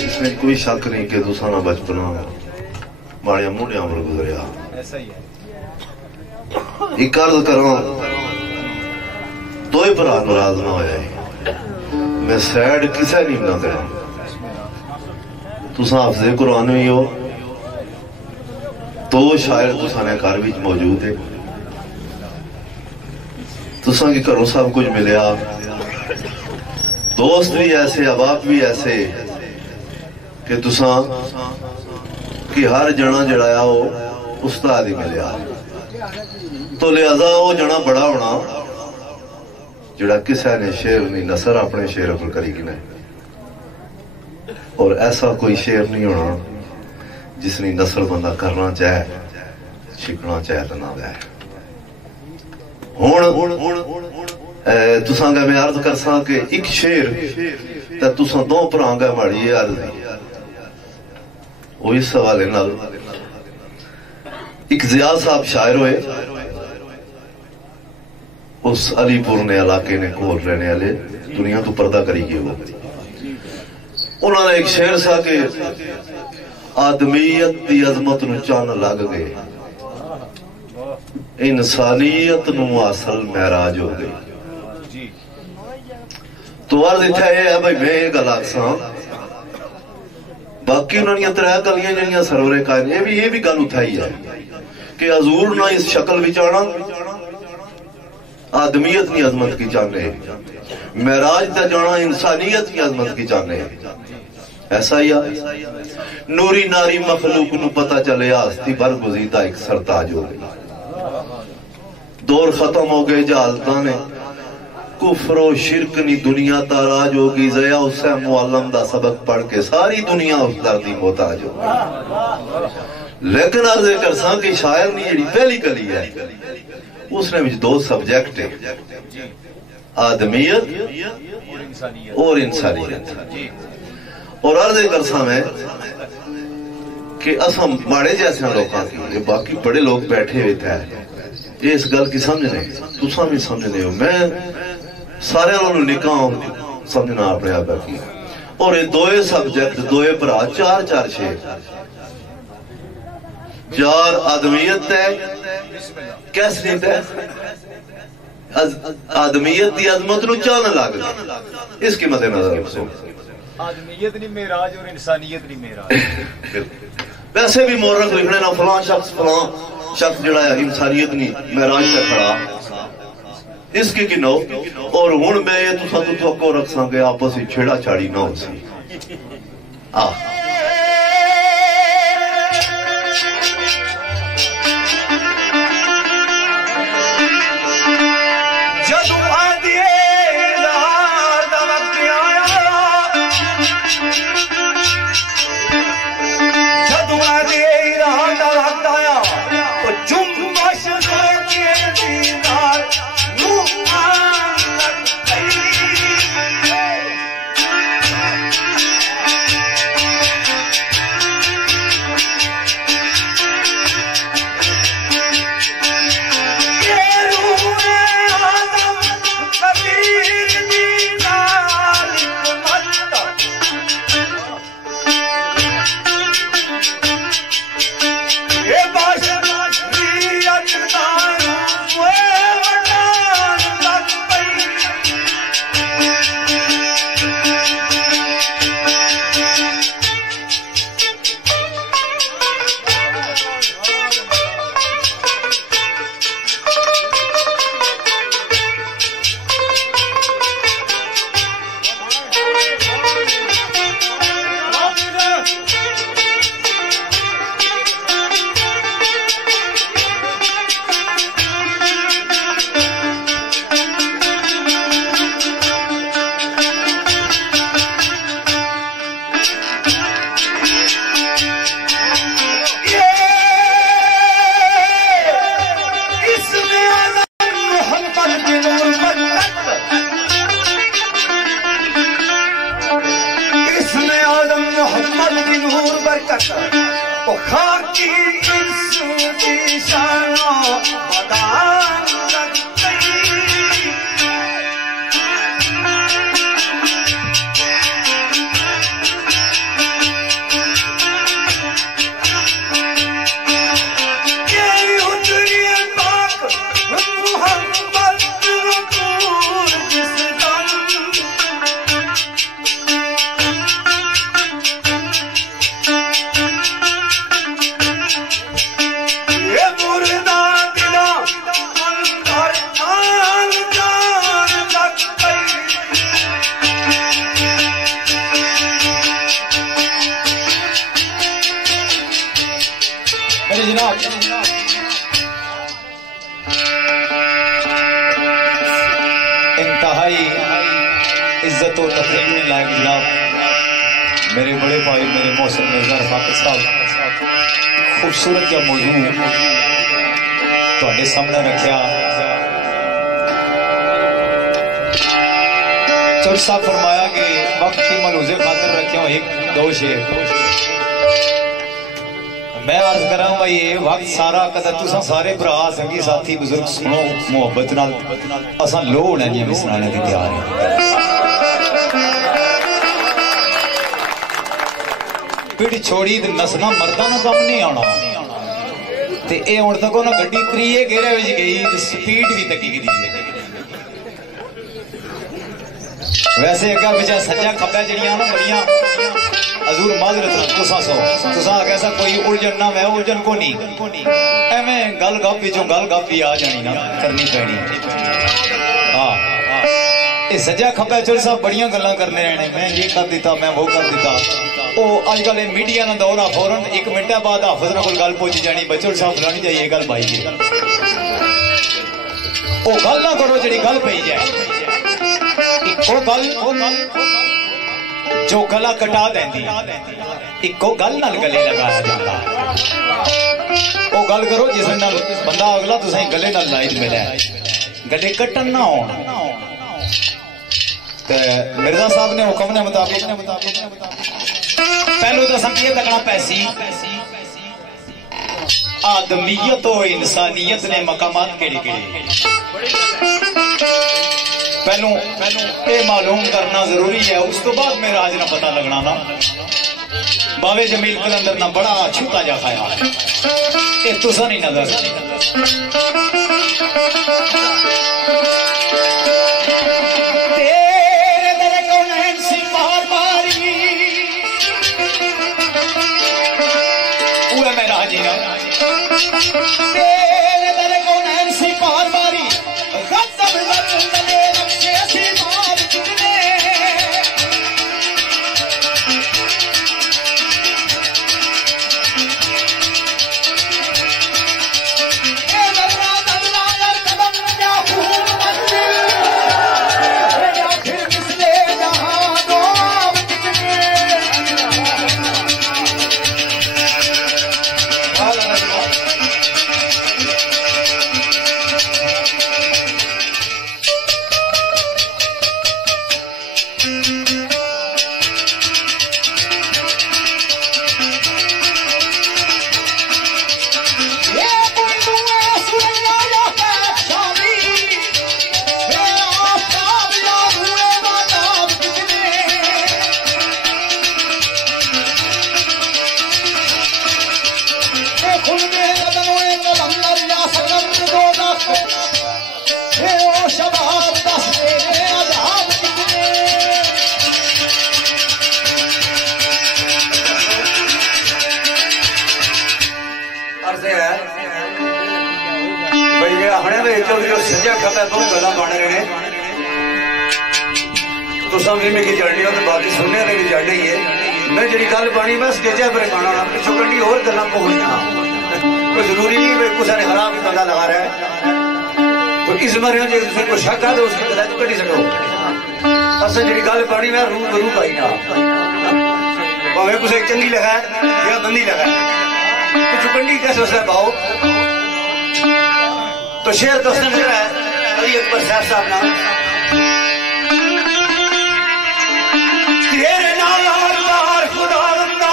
इसमें कोई शक नहीं कि तुसा ना बचपना माड़िया मुंडिया पर गुजरिया। ऐसा ही है। एक अर्ज करो दो ही भरा नाराज ना होया मैं सैड किसे नहीं ना देना। तुसा हाफिज़े कुरान भी हो तो शायर तुसा ने घर विच मौजूद है। तुसा की घरों सब कुछ मिलया, दोस्त भी ऐसे, अहबाब भी ऐसे कि तुसा कि हर जना जड़ा वो उस्ताद ही मिलया। तो लिहाजा वो जना बड़ा होना जड़ा किसी ने शेर नहीं नसर अपने शेर पर करी कि नहीं, और ऐसा कोई शेर नहीं होना जिसने नसर बंदा करना चाहे छिकना चाहे तो ना दे। हुण तुसा मैं अर्ज कर सा कि एक शेर तुसा दो भरा गए माड़ी अर्ज वो इस हवाले नाल एक जिया साहब शायर हुए उस अलीपुर ने इलाके ने कोल रहने वाले दुनिया तो पर्दा करी गए वो उन्होंने एक शेर सा कि आदमीयत की अजमत नूं चन्न लग गए इंसानियत नूं असल महराज हो गई। तो अर्ज इत्थे है भाई मैं ये गल आखसां बाकी उन्होंने त्रै गलियां जड़ियां सरवरे कायन ये भी गल उठाई है कि हजूर ना इस शक्ल विच आना आदमियत की अजमत की जाने, महराज तक जाना इंसानियत की अजमत की जाने। ऐसा ही नूरी नारी मखलूक नूं पता चले हस्ती भर गुजीदा एक सरताज हो गई। दौर खत्म हो गए जहालता ने कुफरो शिरक नी दुनिया ताराज होगी। जया हुसैन मुअल्लम दा सबक पढ़ के सारी दुनिया उस दर्दी मोहताज हो गई। लेकिन अर्ज कर सा कि शायर नी जी पहली कली है उसने भी दो सब्जेक्ट है आदमियत और इंसानियत। और अर्ज कर सा मैं कि असम माड़े जैसे लोगों की बाकी बड़े लोग बैठे हुए थे इस गल की समझने तुसा भी समझने हो मैं सारे निकाह समझना अपने आप की। और ये दोए सब्जेक्ट दोए भरा चार चार शेर चार आदमियत है कैसरियत है आदमियत की अजमत नूं चन्न लग गई। इसके मद्देनजर रखो आदमियत नहीं मेराज और इंसानियत नहीं मेराज। वैसे भी मोरख लिखने ना फलां शख्स जड़ा है इंसानियत नहीं महराज तक खड़ा इसकी कि नो। और हुण मैं ये तुसा तो तवक्को रख सके आपस में छेड़ा छाड़ी ना हो सी। ओ खाकी किस्मती शानो मदान इंतहाई इज्जत और तकरीम में लायक जनाब मेरे बड़े भाई मेरे मौसम मिर्जा फाकिर साहब खूबसूरत या मौजू थोड़े सामने रखा। चौर साहब फरमाया कि वक्त की मलूजे खातर रखे एक दो शेर मैं अर्ज करा भाई ये वक्त सारा कदा तुसा सारे भरा संगी साथी बुजुर्ग सुनो मुहब्बत नाल असा लो होना जी मैं सुनाने दी तैयार है। पिड़ छोड़ी ते नसना मर्दा ना कम नहीं आना ते ए हुण तक ना गड्डी त्रीए घेरे विच गई ते स्पीड भी तकी दी वैसे अगर पिछा सज्जा खब्बा जड़ियां ना बड़ियां हजूर माजरत तुसा सो तुसा कैसा कोई उलझन ना मैं उलझन को नहीं एवें गल गप विचों गल गप भी आ जानी ना करनी पैनी। हां ये सज्जा खब्बा चोर साहब बड़ियां गल्लां करने रहने मैं ये कर दिता मैं वो कर दिता ओ आजकल मीडिया ना दौरा फौरन 1 मिनट बाद हाफिज ना कोई गल पहुंच जानी बचोर साहब फलानी चाहिए गल भाई जी ओ गल ना करो जेड़ी गल पई जाए इको गल जो गला कटा देंदी इको गल नाल गले लगाया जाता ओ गल करो जिस नाल बंदा अगला तुसां गले नाल लाइज मिले गले कटन ना हो ते मिर्जा साहब ने हुक्म ने मुताबिक पहले तो सब ये तकना पैसी आदमियत और इंसानियत ने मकामात केड़े-केड़े पहलू ये मालूम करना जरूरी है उस तो बाद मेरा आज ना पता लगना ना बावे जमील कलंदर ना बड़ा छूता जा खाया ये तुसा नहीं नजर तेरे मेरे को नैन्सी मार मारी मेरा जी ना तेरे मेरे को नैन्सी मार मारी सजा खबर बहुत गला बन रहे हैं तो सब में की जड़नी हो तो बाकी सुनने में भी जड़नी है मैं जी गल बनी मैं स्टेजा पर गाना पिछों कड़ी और गल्लां कोई जरूरी नहीं भाई कुछ ने खराब तंगा लगा रहा है तो इस बारे जो कोई शक है तो उसकी गल कटी सको असल जी गल बनी मैं रू गुरु पाई ना भावे कुछ चंगी लगा या बंदी लगा कुछ कंडी कैसे उसने पाओ तो शेर तो उसने मिल रहा है अली अकबर साहब नाम तेरे नाल खुदा बंदा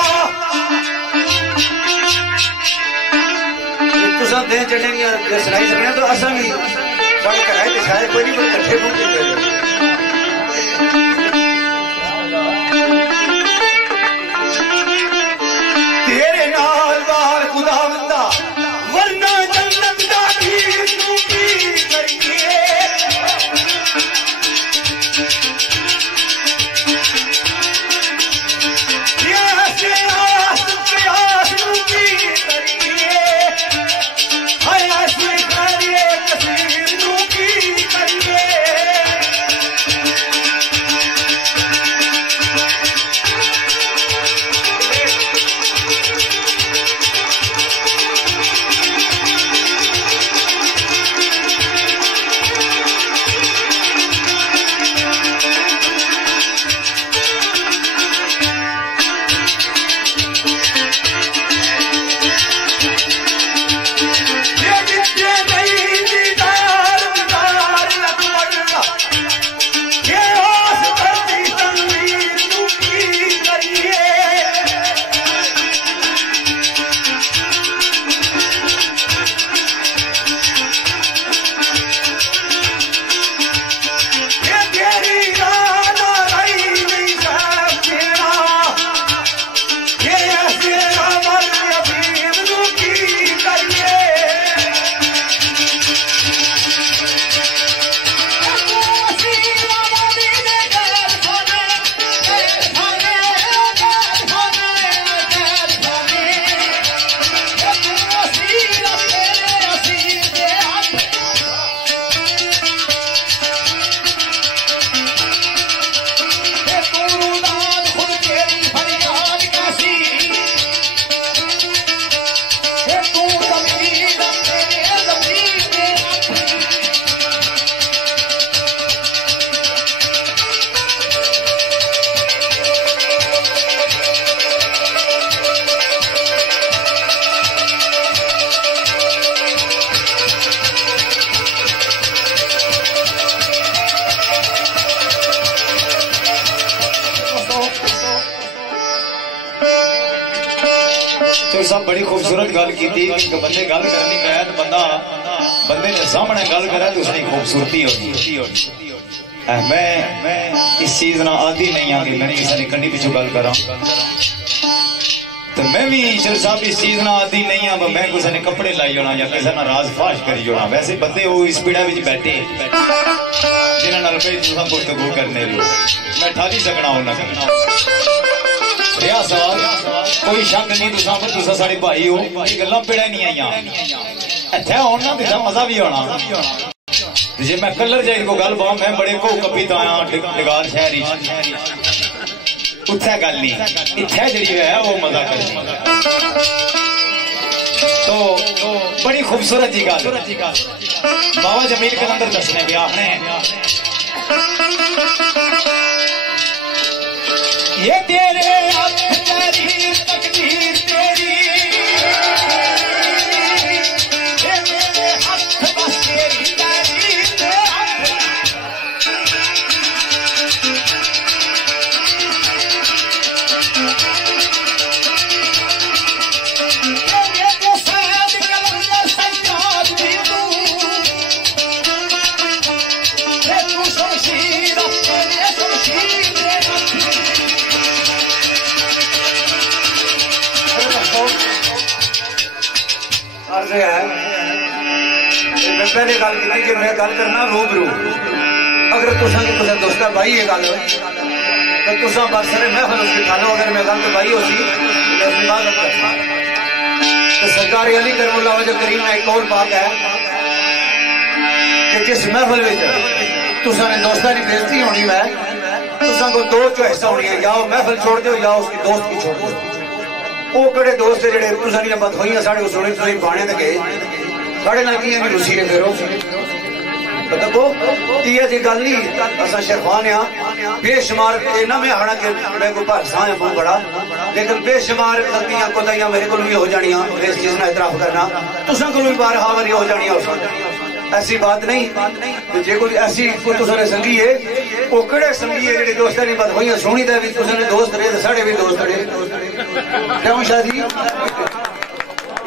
होंगे चढ़ेंगे सुनाई सकने तो असा भी बड़े कराए तो शायद कोई नहीं कट्ठे बोलते तेरे नाल बार खुदा बंदा वरना जन्नत दा भी तू की करिए तो सब बड़ी खूबसूरत गल की थी कि बंदे गल करनी है तो बंदा बंदे ने सामने गल करे तो उसकी खूबसूरती होती। मैं इस चीज ना आदि नहीं हाँ कि मैं किसी ने कंडी पिछू गल करा तो मैं भी ईश्वर साहब इस चीज ना आदि नहीं हाँ मैं किसी ने कपड़े लाई होना या किसी ना राज फाश करी होना। वैसे बंदे वो इस पीड़ा में बैठे जिन्होंने कई तुसा गुफ्तगू करने लो मैं ठाली सकना होना रिया सवाल कोई शक नहीं तुसा साढ़े भाई हो गल्लां पिड़ा नहीं आईयां इत्थे होना तो मजा भी होना जे मैं कलर जाई को गल बा मैं बड़े को कपी ताया डिगार शहरी उत्थे गल नहीं इत्थे जड़ी है वो मजा करनी तो बड़ी खूबसूरत जी गल बाबा जमील कलंदर दसने भी आपने ये तेरे हाथ तेरी तकदीर तेरी ये मेरे हाथ बस तेरी मैं पहले गल की कि मैं गल करना रूबरू अगर तुसा दोस्ता भाई ये गल तो तुसा बस महफल उसकी ठालो अगर मैं गल तो भाई होती तो सरकार अली करमुल्ला वजह करीम में एक और बात है कि जिस महफल में तुसा ने दोस्ता की बेइज्जती होनी है तुसा को दो चॉइस होनी है या वो महफल छोड़ दो या उसकी दोस्त की छोड़ दो। वो कड़े दोस्त है जेडे तुसा दी बात होई साडे को सुनी तुसी बाणे ते गए साढ़े नाल की भी रुसी ने फिरो पता को ये जी गल नहीं असा शेरफान आ बेशुमार ना मैं आना कि मैं कोई भाषा है बहुत बड़ा लेकिन बेशुमार गलतियां कोताहियां मेरे को भी हो जानियां इस चीज में इतराफ करना तुसा को भी बार हावरी हो जानियां ऐसी बात नहीं जे कोई ऐसी कोई तुसा ने संगी है वो केड़े संगी है जेडे दोस्तां दी बात होई सुनी दे भी तुसा ने दोस्त रहे ते साडे भी दोस्त रहे क्यों शादी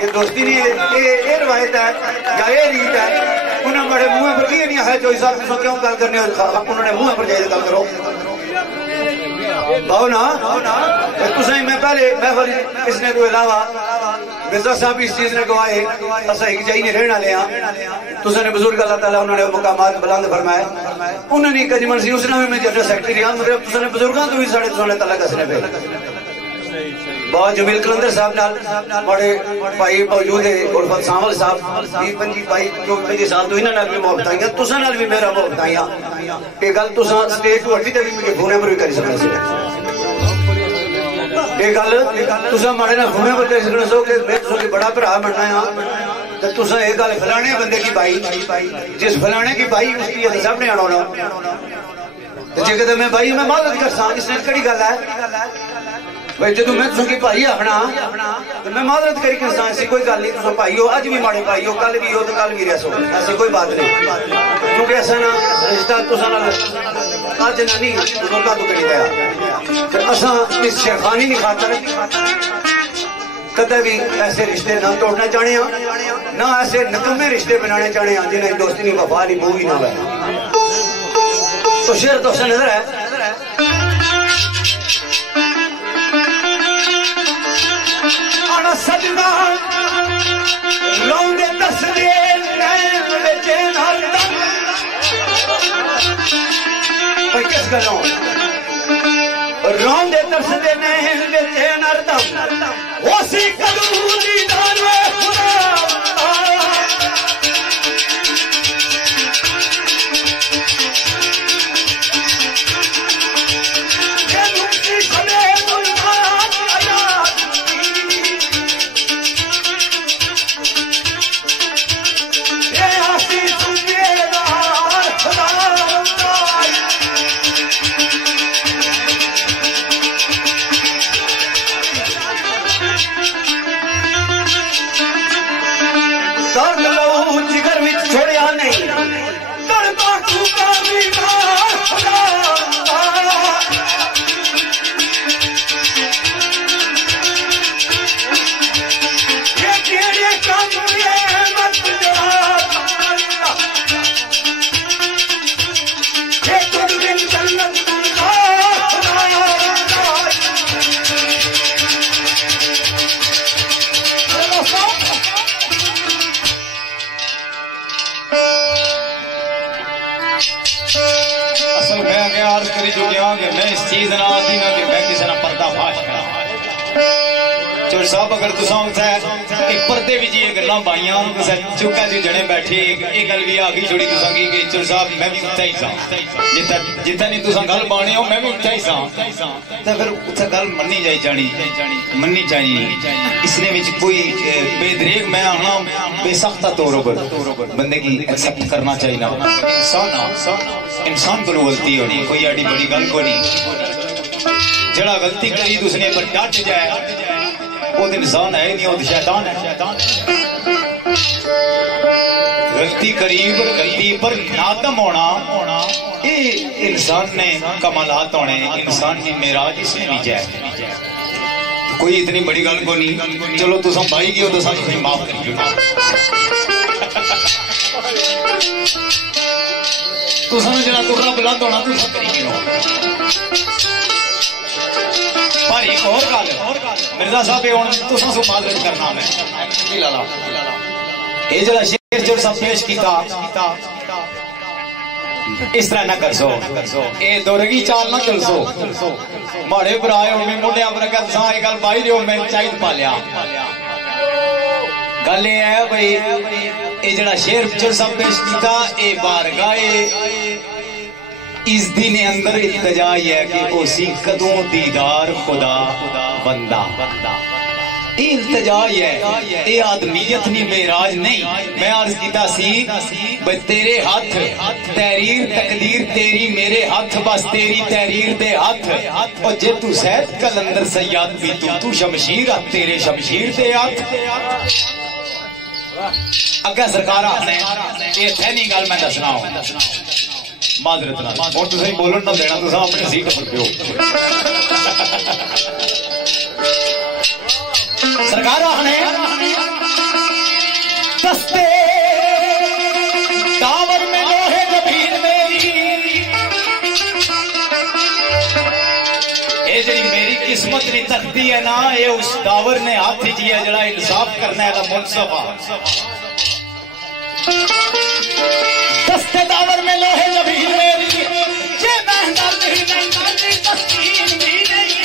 ये दोस्ती नहीं ये रवायत है या ये रीत है उन्होंने बड़े मुंह पर ये नहीं है जो हिसाब से क्यों गल करनी उन्होंने मुंह पर जाए गल करो भाव ना तुसें मैं पहले महफिल किसने तो अलावा मिर्जा साहब इस चीज ने गवाए असा एक जाई ने रहने वाले हां तुसें बुजुर्ग अल्लाह ताला उन्होंने मुकामात बुलंद फरमाए उन्होंने एक अजमल सी उसने मैं जनरल सेक्रेटरी हां मतलब तुसें बुजुर्गों तो भी साढ़े तुसें तलक हसने पे बहुत जमील कलंदर साहब नाल बड़े भाई मौजूद है गुरफत सावल साहब 20-25 भाई 24 साल तो इन्हां नाल भी मोहब्बत आईयां तुसां नाल भी मेरा मोहब्बत आईयां ये गल तुसां स्टेज तो हटी ते भी मुझे फोन पर भी करी सकदे सी ये गल तुसां माड़े ना फोन पर करी सकदे सो कि मैं तुसां बड़ा भरा बनना हां तो तुसां ये गल फलाने बंदे की भाई जिस फलाने की भाई उसकी ये सब ने आना तो जे कहते मैं भाई मैं मदद करसा इसने कड़ी गल है भाई जो मैं तुम भाई आखना तो मैं मादरत करी करसा ऐसी कोई गल नहीं तुम भाई हो अज भी माड़े भाई हो कल भी हो तो कल भी रहो ऐसी कोई बात नहीं क्योंकि ऐसा ना रिश्ता तुसा अज ना नहीं बुजुर्गों तो करी गया असा इस शेरखानी की खातर कदे भी ऐसे रिश्ते ना तोड़ना चाहने ना ऐसे नकमे रिश्ते बनाने चाहने जिन्हें दोस्ती नहीं वफा नहीं मूवी ना है तो शेर तो नजर है सजना लौंदे दसदे नैन विच हरदम भाई किस गल्लों लौंदे दसदे नैन विच हरदम ओसी कदू दीदार वे खुदा साहब अगर तुसा एक पर्दे भी जी गल्लां पाइयां चुक्का जी जने बैठे एक गल भी आ गई छोड़ी तुसा की कि चुर साहब मैं भी उत्थे ही सा जितना नहीं तुसा गल पाने हो मैं भी उत्थे ही सा तो फिर उत्थे गल मन्नी जानी मन्नी चाहिए इसने विच कोई बेदरेग मैं आना बेसख्ता तौर पर बंदे की एक्सेप्ट करना चाहिए इंसान को गलती होनी कोई एडी बड़ी गल को नहीं जड़ा गलती करी उसने पर डट जाए वो इंसान है नहीं वो शैतान है गलती करीब गलती पर नादम होना ये इंसान ने कमालात होने इंसान की मेराज इसमें भी जाए कोई इतनी बड़ी गल को नहीं चलो तुम भाई की हो तो साथ माफ करिए तुम जरा तुरना बुलंद होना तुम करी पर एक और गल मिर्जा साहब तुसा सो मादरत करना मैं लाला ये जरा शेर जो सब पेश किया इस तरह ना कर सो ए दोरगी चाल ना चल सो माड़े भराए हो मैं मुंडिया पर गल सा गल पाई दियो मैं चाहिए पा लिया गल ये है भाई ये जरा शेर जो सब पेश किया ए बारगाह इस दिन अंदर इल्तजा है कि ओसी कदों दीदार खुदा बंदा इल्तजा है ये आदमियत नहीं मेराज नहीं मैं अर्ज कीता सी बस तेरे हाथ तहरीर तकदीर तेरी मेरे हाथ बस तेरी तहरीर दे हाथ और जे तू सैद कलंदर सयाद भी तू शमशीर तेरे शमशीर दे हाथ अगर सरकार आपने ये थैनी गल मैं दसना मादरत और तुम बोलन ना देना तुम अपनी सीट पर पियो सरकार आखने ये जी मेरी किस्मत नहीं तकती है ना, ये उस दावर ने हाथ ही जिया जरा इंसाफ करने वाला मुनसफा। दस्ते दावर में लोहे जबीर मेरी, ये महंगा नहीं तस्कीन भी नहीं।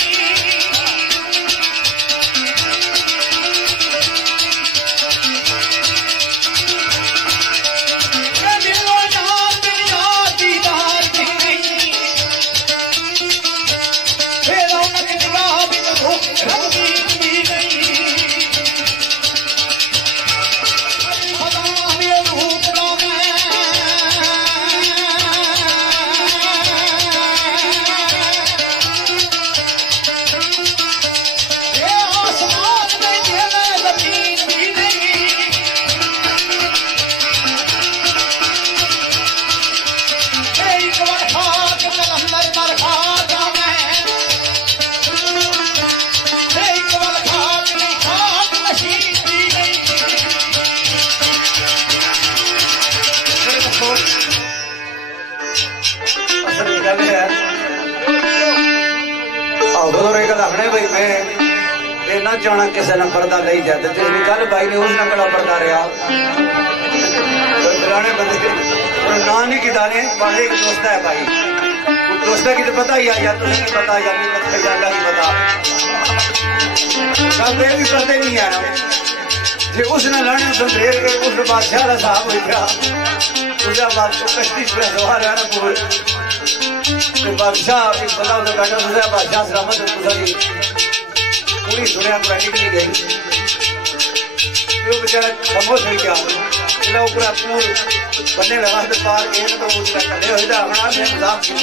जाना किसी ने पर्दा नहीं जाता जिसने कल भाई ने उसने कड़ा पर्दा रहा फलाने बंदे ना नहीं किता ने बड़े एक दोस्त है भाई दोस्त की तो पता ही आ या तुझे नहीं पता या नहीं पता या अल्लाह की पता कल भी पता नहीं है जे उसने लाने संदेर के उस बादशाह का साहब हो गया उसके बाद तो कश्ती पे सवार है ना पूरे बादशाह भी पता होता बैठा दूसरा बादशाह सलामत दूसरा पूरी दुनिया को निकली गई वो बेचारा खामोश हो गया जिला ऊपर पूर बनने लगा तो पार गए तो उसका कले हो जाता अपना में मजाक की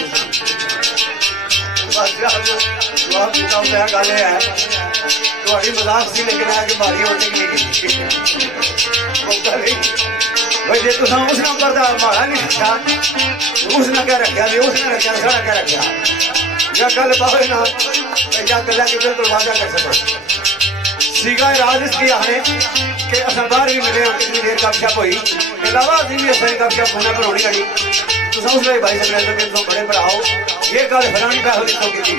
बादशाह जो जवाब देता हूँ क्या गाले है तुम्हारी मजाक सी लेकिन आगे मारी होने के लिए भाई जे तुम उसने पर्दा मारा नहीं रखा उसने क्या रखा उसने रखा सारा क्या रखा या गल पावे ना या गला के बिल्कुल वादा कर सको सीगा राज इसकी है कि असां बाहर भी मिले और कितनी देर गपशप हुई अलावा अभी भी असां गपशप होना पर होनी अड़ी तुम उस भाई सकते कि तुम बड़े भरा हो ये गल फलानी पैसों की की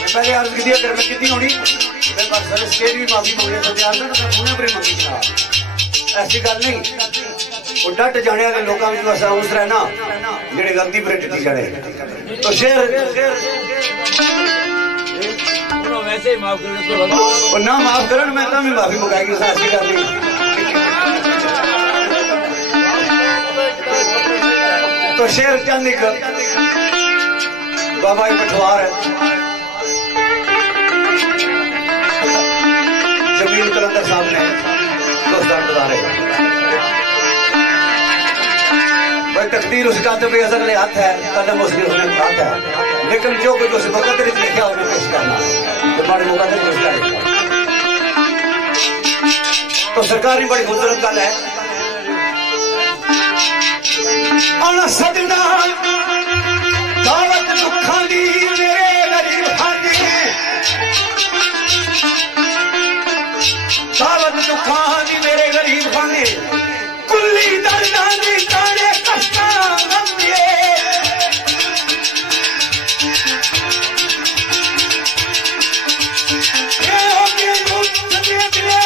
मैं पहले अर्ज की अगर मैं कितनी होनी मेरे पास सर स्टेज भी माफी मंगने से तैयार था मैं पुणे पर मंगी था ऐसी गल नहीं वो डट जाने वाले लोगों में असा उस रहे ना जेडे गलती पर टिटी जाने तो शेर वैसे ही माफ कर ना माफ करन मैं तो भी माफी मंगाएगी ऐसी गल नहीं तो शेर चंद एक बाबा पठवार जमील कलंदर साहब ने दोस्तान बता रहे भाई तकदीर उसका तो भी असर ले हाथ है कदम उसके उसने हाथ है लेकिन जो कुछ उस वक्त लिखा उन्हें पेश करना तो बड़े मौका तक उसका तो सरकार की बड़ी खूबसूरत गल है आना सजना दावत दुखा दी मेरे गरीब खाने दावत दुखा दी मेरे गरीब खाने कुल्ली दर्दा दी तारे कष्टा गंदे ये हो के मुझ से दिले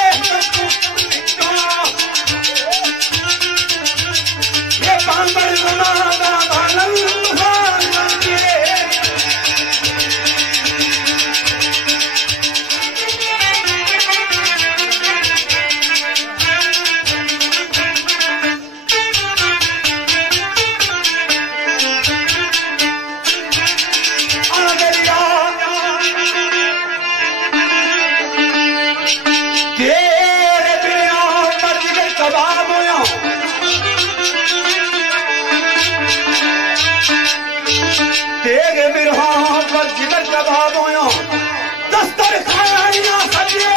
ये पांबर गुनागा बालन तूफान गंदे दस्तर खाया सजे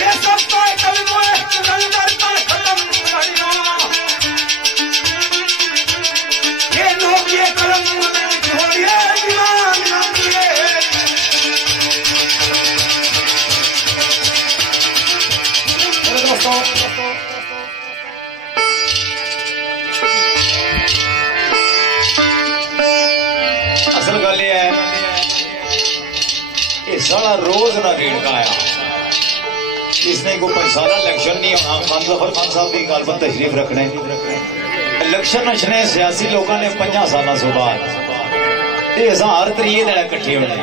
ये सब तो कलंदर पर खत्म करियो ये लोग ये कलम छोड़िए दीवान नामिए दोस्तों साला रोज ना रेड़का आया इसने को 5 साल इलेक्शन नहीं होना खान जफर खान साहब की गल पर तशरीफ रखने इलेक्शन नशने सियासी लोगों ने 5 साल बाद ये 1003 दिन इकट्ठे होने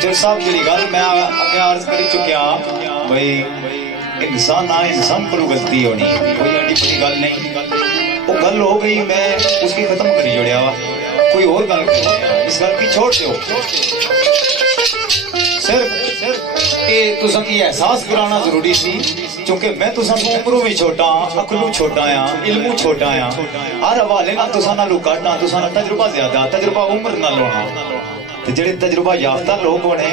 चल साहब जी गल मैं अगे अर्ज कर चुकिया भाई इंसान ना इंसान को गलती होनी कोई एडी बड़ी गल नहीं वो गल हो गई मैं उसकी खत्म करी जोड़िया वा कोई और गल इस गल की छोड़ दो सिर्फ तुसा की एहसास कराना जरूरी सी क्योंकि मैं तुसा को उम्रों भी छोटा अकलू छोटा आ इल्मू छोटा आ हर हवाले ना तुसा नाल घट आ तुसा तजुर्बा ज्यादा तजुर्बा उम्र नाल होना जेडे तजुर्बा याफ्ता लोग होने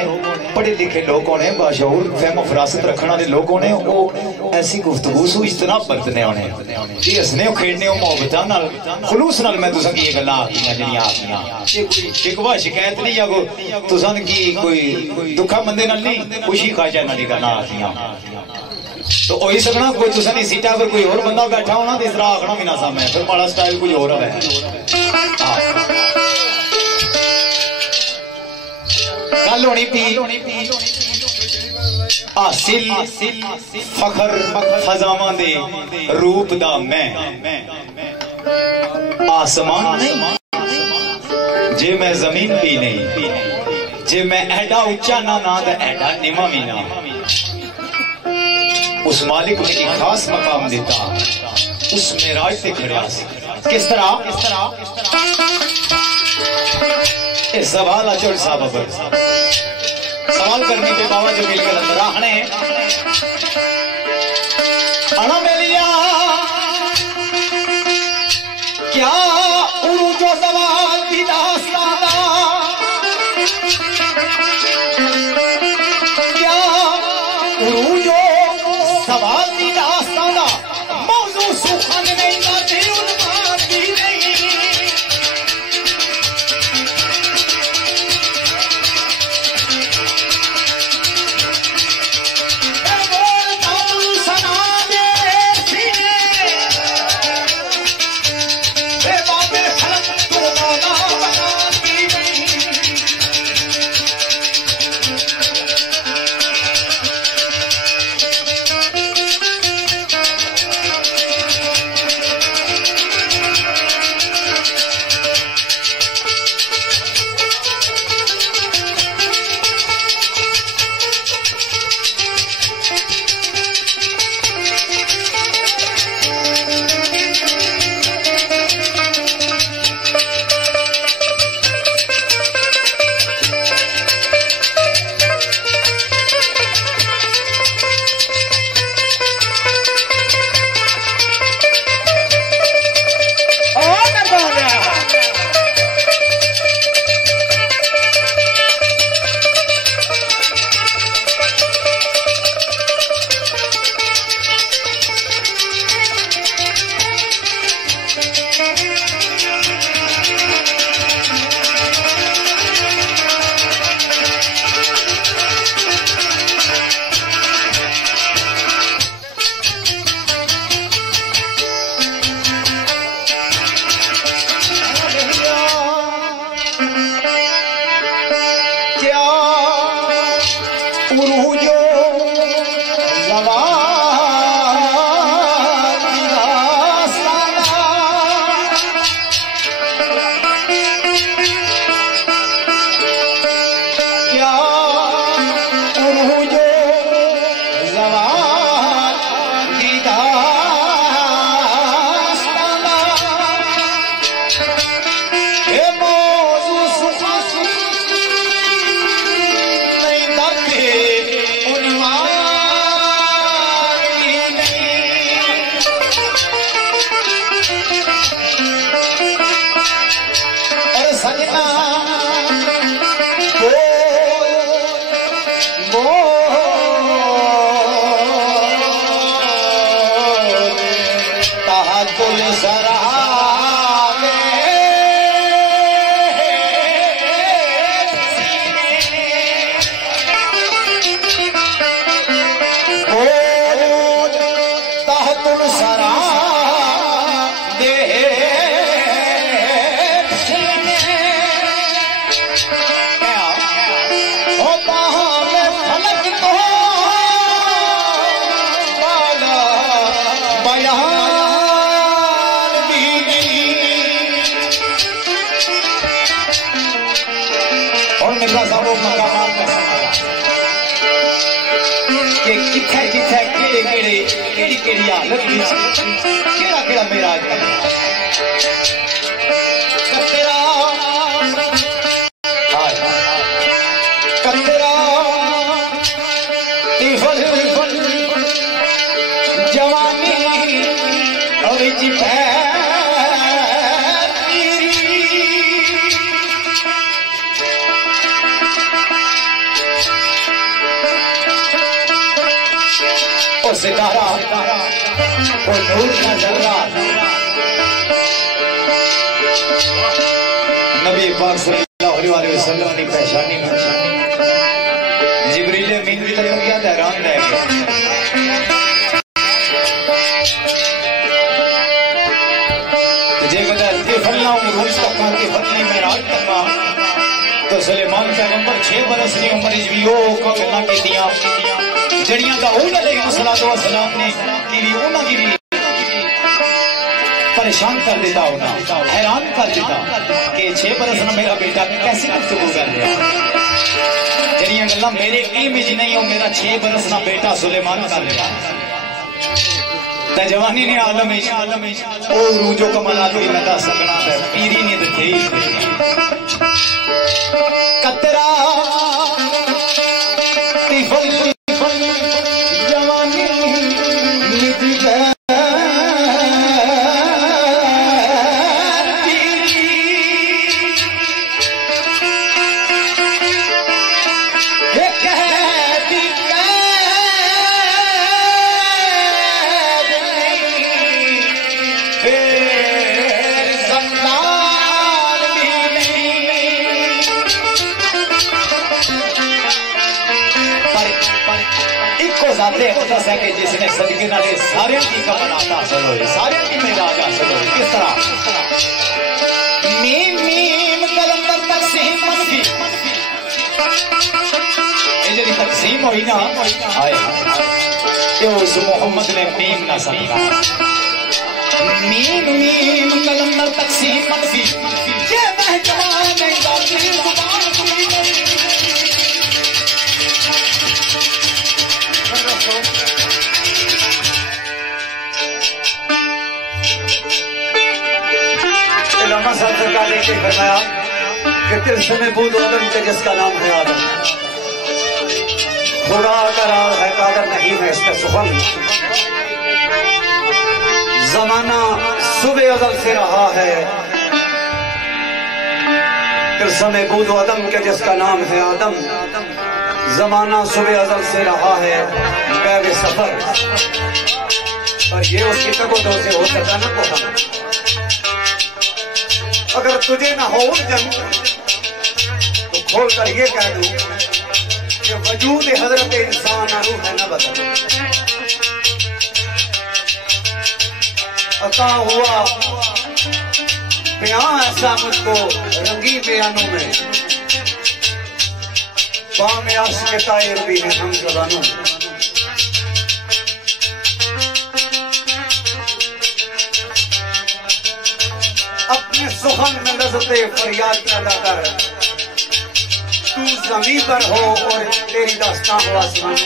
पढ़े लिखे लोग होने बाशऊर फहमो फरासत रखने वाले लोग होने वो ऐसी गुफ्तगू सू इज्तनाब बरतने होने जी हसने खेड़ने मोहब्बतां नाल खुलूस नाल मैं तुसा की ये गल्लां आखियां जेहड़ियां आखियां ये कोई शिकवा शिकायत नहीं या तुसा की कोई दुखा मंदे नाल नहीं खुशी खाजा नाल गल्लां आखियां तो हो ही सकना कोई तुसा नहीं सीटा पर कोई और बंदा बैठा होना तो इस तरह आखना भी ना सामने फिर माड़ा स्टाइल कोई और है गल होनी पी हासिल फखर फजावां दे रूप दा मैं आसमान नहीं जे मैं जमीन भी नहीं जे मैं एडा उच्चा ना तो एडा निमा भी ना उस मालिक ने एक खास मकाम देता उस मेराज से खड़ा किस तरह ये सवाल अचल साहब पर सवाल करने के बाबा जो मिलकर अंदर आने अना मेलिया क्या उरूजो सवाल की दास्ताना क्या उरूजो सवाल की दास्ताना मौजू सुखन नहीं गाते उन्माद भी नहीं हालत केड़ा केड़ा मेराज कतरा जवानी और सितारा वो धूल का जर्रा नबी पाक सल्लल्लाहु अलैहि वसल्लम की पहचानी जिब्रील अमीन की तरफ गया हैरान रह गया जे कदर फल्ला उरूज तक के फतली मेराज तक तो सुलेमान पैगंबर 6 बरस की उम्र भी वो गल्लां कीतियां जड़ियां का सलाम ने की भी परेशान कर देता होना हैरान कर देता कि 6 बरस ना मेरा बेटा कैसे गुफ्तगू कर रहा जड़ियां गल्लां मेरे इल्म च नहीं हो मेरा 6 बरस ना बेटा सुलेमान कर रहा जवानी ने आलम ओ रूजो कमाल कोई लगा सकना है पीरी ने थी कतरा कि जिसने सदके नाले सारे की कमाल हासिल होए सारे की मेराज हासिल होए किस तरह मीम मीम कलंदर तकसीम मनफी ये जड़ी तकसीम हुई ना हाय ये उस मोहम्मद ने मीम ना समझा मीम मीम कलंदर तकसीम मनफी ये महजमान नहीं जाती जुबान सरकार ने फरमाया कि तिलस्म बूद आदम के जिसका नाम है आदम खुदा का राज है कादर नहीं है इसका सुखन जमाना सुबह अज़ल से रहा है तिलस्म बूद आदम के जिसका नाम है आदम जमाना सुबह अज़ल से रहा है गैर सफर और ये उसकी तगोदों से हो सका न को अगर तुझे ना हो जंग तो खोल कर ये कह दूं कि वजूद हजरत इंसान रूह है न बदल अता हुआ बयां ऐसा मुझको रंगी बयानों में बाम आश के तायर भी है हम जबानों में सुखन में लज़्ज़ते फरियाद पैदा कर तू ज़मीन पर हो और तेरी दास्तान हो आसमान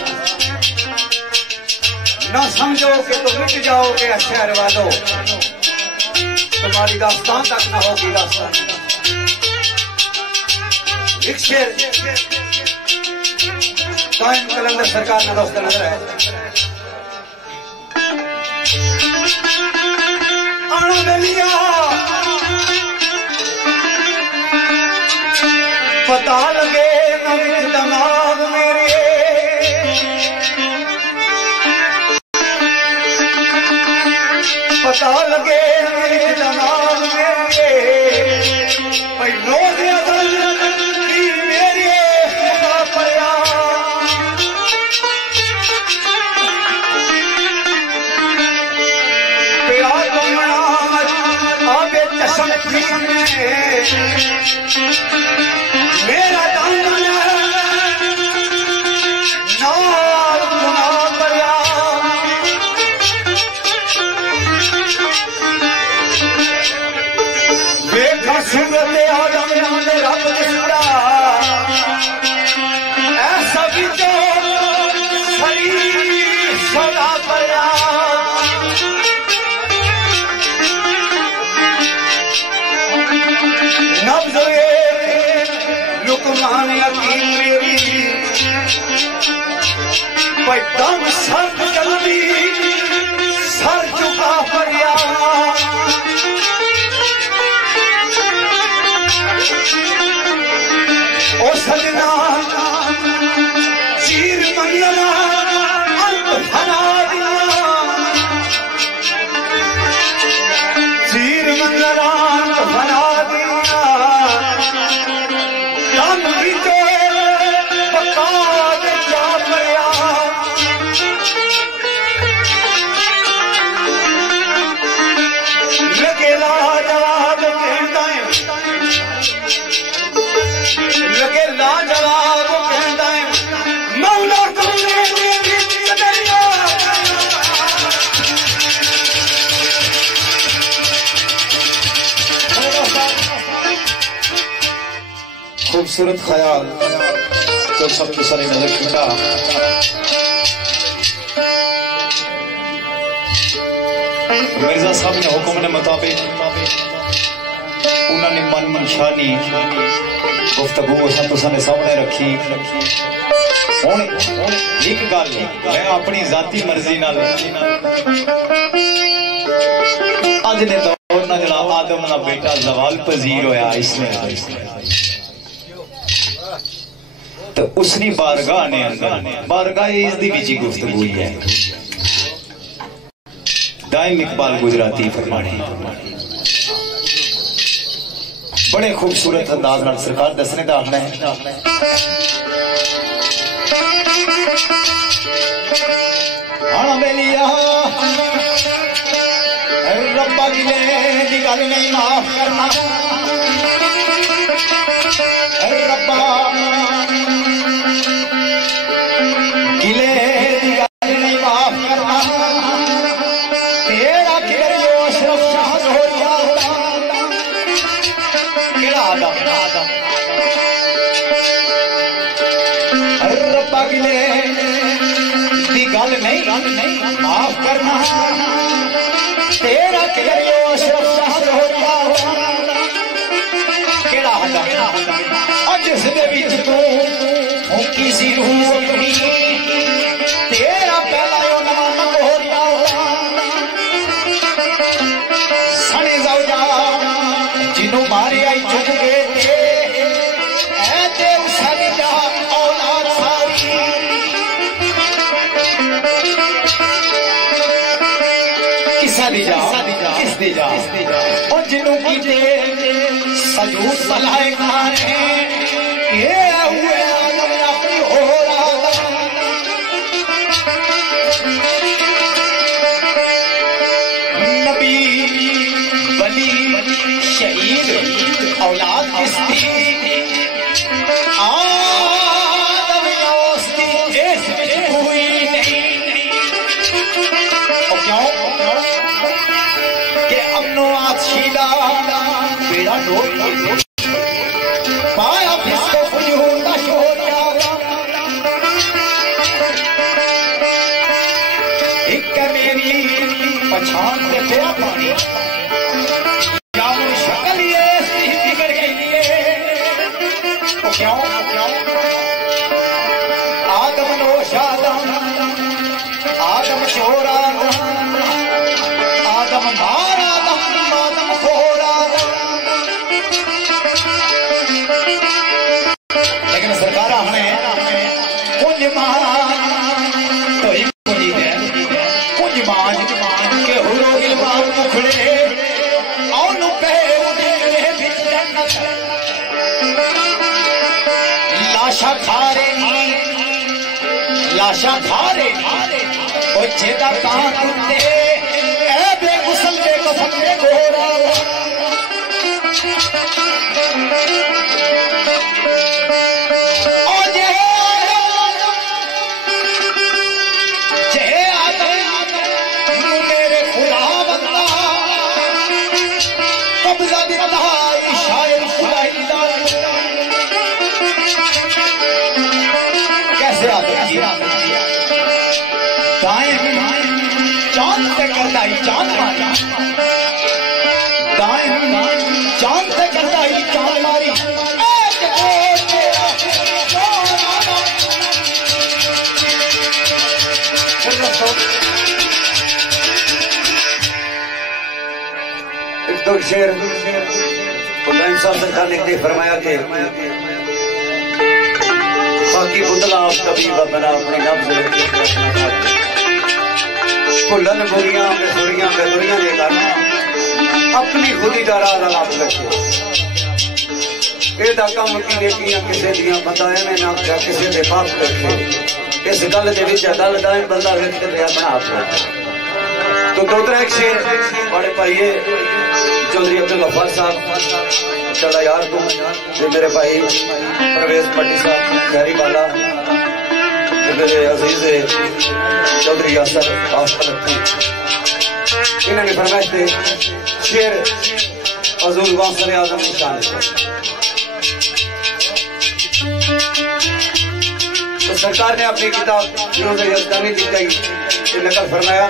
न समझो कि तुम मिट जाओगे शहर वालों तुम्हारी दास्तान तक न होगी दास्तान एक शेर कायम कलंदर सरकार में दोस्त नजर है आना मिलिया पता लगे नवीन दिमाग मेरे पता लगे नवीन दिमाग मेरे भाई रोज अदल की मेरी खुदा पया प्या तुमना आगे चश्म थी मेरा सूरत आदम रब दिसदा ऐसा भी तो सही सदा पया दम सर्द जल्दी सर झुका पड़िया ओ सजना चीर मंगला अंत फना दिया चीर मंगला अंत फना दिया दम बीते पका दे जा पड़िया लगेला जवाब कहता है लगेला जवाब कहता है मौला तुमने मेरी कदरिया खूबसूरत ख्याल जो सब सारी नजर खिंचा मिर्जा साहब ने हुक्म ने मुताबिक उन्होंने मन मनशानी गुफ्तगू तुसाने सामने रखी हुण एक गल मैं अपनी जाती मर्जी नाल अज दे दौर ना जड़ा आदम ना बेटा जवाल पजीर होया इसने तो उसनी बारगाह ने अंदर बारगाह इसदी बीजी गुफ्तगू है दाइम इकबाल गुजराती फरमाने बड़े खूबसूरत अंदाज नाल सरकार दसने दा आखना है आना बेलिया रब्बा गिले दी गल नहीं माफ करना रब्बा गिले दी गल नहीं माफ करना तेरा किधर जो अशरफ शाह हो रहा केड़ा आदम रब्बा गिले दी गल नहीं माफ करना तेरा किधर जो अशरफ शाह हो रहा केड़ा आदम जिस दे विच तू फूकी सी रूह तेरा पहला यो नाम हो रहा सने जाओ जिन्हों मारे आई चुक गए ऐते सारी जा औलाद सारी किसा दी जा किस दी जा और जिन्हों की दे सजूद सलाए खाने ये हुए आदम अपनी हो रहा नबी वली शहीद औलाद किसती आदम दोस्ती इसमें हुई नहीं और क्यों कि अमनो आशीला बेड़ा डोर पाया किसको फजूल का शोर एक मेरी पछान से फिर पानी क्या शक्ल ये बिगड़ गई है तो क्यों आदम नोश आदम चोर आदम मार आदम खोर लेकिन सरकार हमें कुछ मान तो कुछ मान के हुरो इल्बाम मुखड़े और पे लाशा खारे और जेदा कान कुत्ते ए बेगुसल बेकफन में घोड़ा कैसे चांद से करता ही चांद मारी चांद से करता ही चांद मारी तो शेर हुसैन साहब सरकार ने फरमाया कि बाकी बुदला तबीब बना अपनी नब्ज भुलन बुरियां बेसुरियां बेदुरियां दे करना अपनी खुदी का राह लाभ रखे एदा कम की नेकियां किसे दियां बंदा एवें ना क्या किसे दे पाप रखे इस गल दे विच गल दा बंदा रख के बना तो दो एक शेर बड़े भाईए चौधरी अब्दुल गफ्फार साहब चला यार तुम जो मेरे भाई परवेज पट्टी साहब खैरी वाला मेरे अजीज चौधरी यासर इन्होंने फरमाइश थे शेर हजूर गौसर आजम निशान तो सरकार ने अपनी किताब यज़दानी लिख गई नकल फरमाया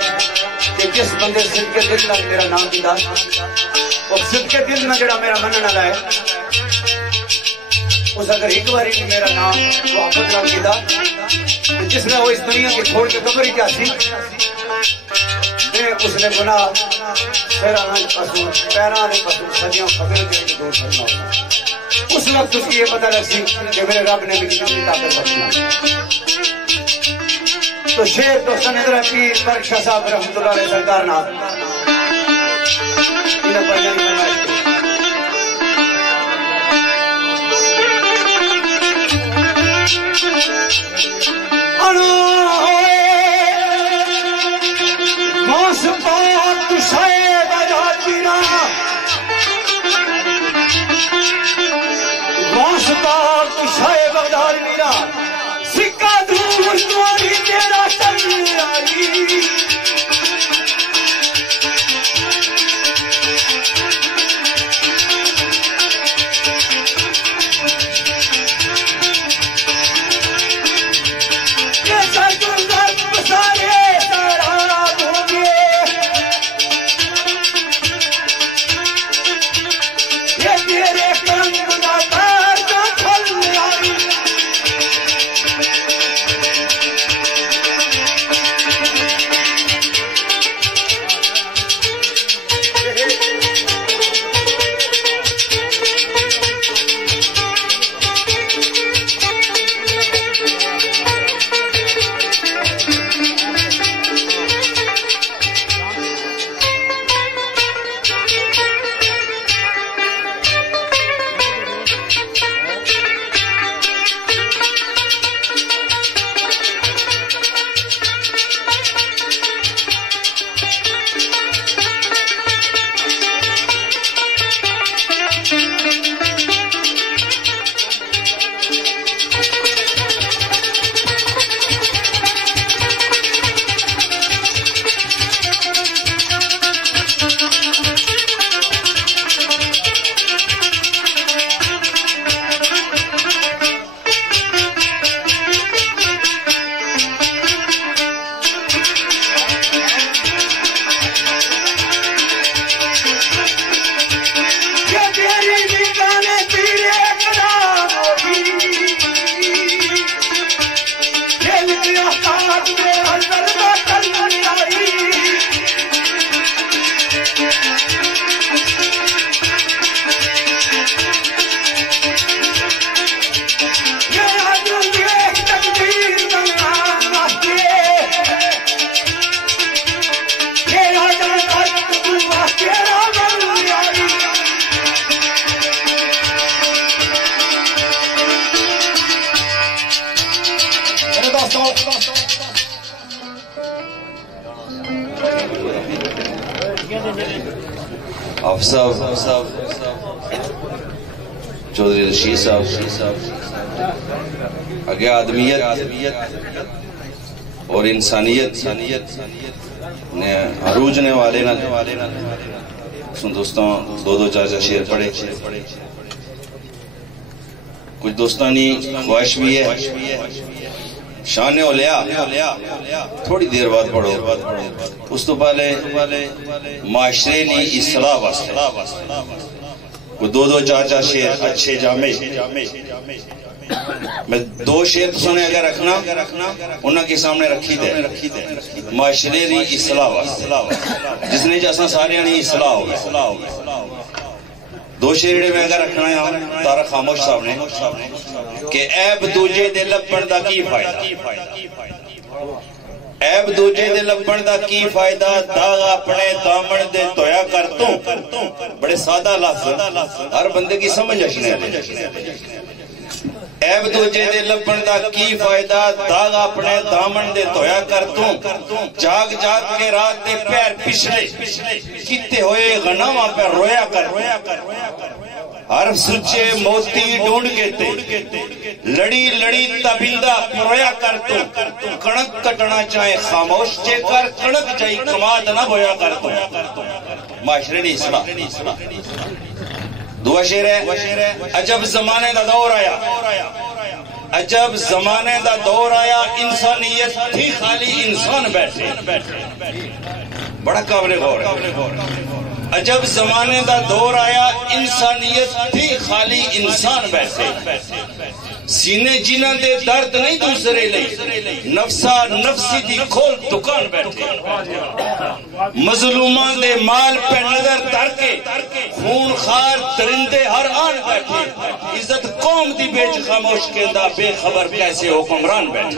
कि जिस बंदे सिद्ध के दिल में मेरा नाम दिता और सिद्ध के दिल में जरा मेरा मनना है उस अगर एक बार मेरा नाम वापस नाम दिता तो जिसने वो इस दुनिया की छोड़ के कब्र क्या सी उसने गुनाह पशु पैरा पशु सदियों खबर के दूर करना होगा उस वक्त उसकी ये पता लग सी कि मेरे रब ने भी कितनी ताकत बख्शी तो शेर तो सनेदर पीर बख्शा साहब रहमतुल्लाह अलैह सरकार ना इन बयान फरमाइश अनो मास पाक शायद आजादीना मास पाक शायद बगदादीना सिक्का दूर तुम्हारी तेरा तंगी चौधरी रशीद साहब आगे आदमियत और इंसानियत ने अरूजने वाले ना सुन दोस्तों दो चार शेर पढ़े कुछ दोस्तानी ख्वाहिश भी है शान औलिया थोड़ी देर बाद पढ़ो उस तो पहले माशरे नी इस्लाह वास्ते दो चार शेर अच्छे जामे मैं दो शेर सुने अगर रखना उन्होंने सामने रखी दे माशरे दी इस्लाह वास्ते जिसने जैसा सारे नी इस्लाह हो दो शेर मैं अगर रखना है तारा खामोश सामने कि ऐब दूजे दे लभण दा की फायदा, ऐब दूजे दे लभण दा की फायदा, दाग अपने दामन दे धोया कर तू। बड़े सादा लफ्ज हर बंदे की समझ आने वाले। ऐब दूजे दे लभण दा की फायदा, दाग अपने दामन दे धोया कर तू। जाग जाग के रात दे पैर पिछले किते होए गनामा पे रोया कर। हर सुचे मोती ढूंढ के ते लड़ी लड़ी तबिंदा रोया कर तू। कणक कटना चाहे खामोश जे कर, कणक जाई कमाद ना बोया कर तू। माशरे ने इसला दुआ शेर है। अजब जमाने दा दौर आया, अजब जमाने दा दौर आया, इंसानियत थी खाली इंसान बैठे। बड़ा काबिल गौर है। अजब जमाने दा दौर आया, इंसानियत थी खाली इंसान बैठे। सीने जिन्हां दे दर्द नहीं दूसरे लिए, नफसा नफसी दी खोल दुकान बैठे। मजलूमां दे माल पे नजर धर के खून खार दरिंदे हर आन बैठे। इज्जत कौम दी बेच खामोश केंदा, बेखबर कैसे हुक्मरान बैठे।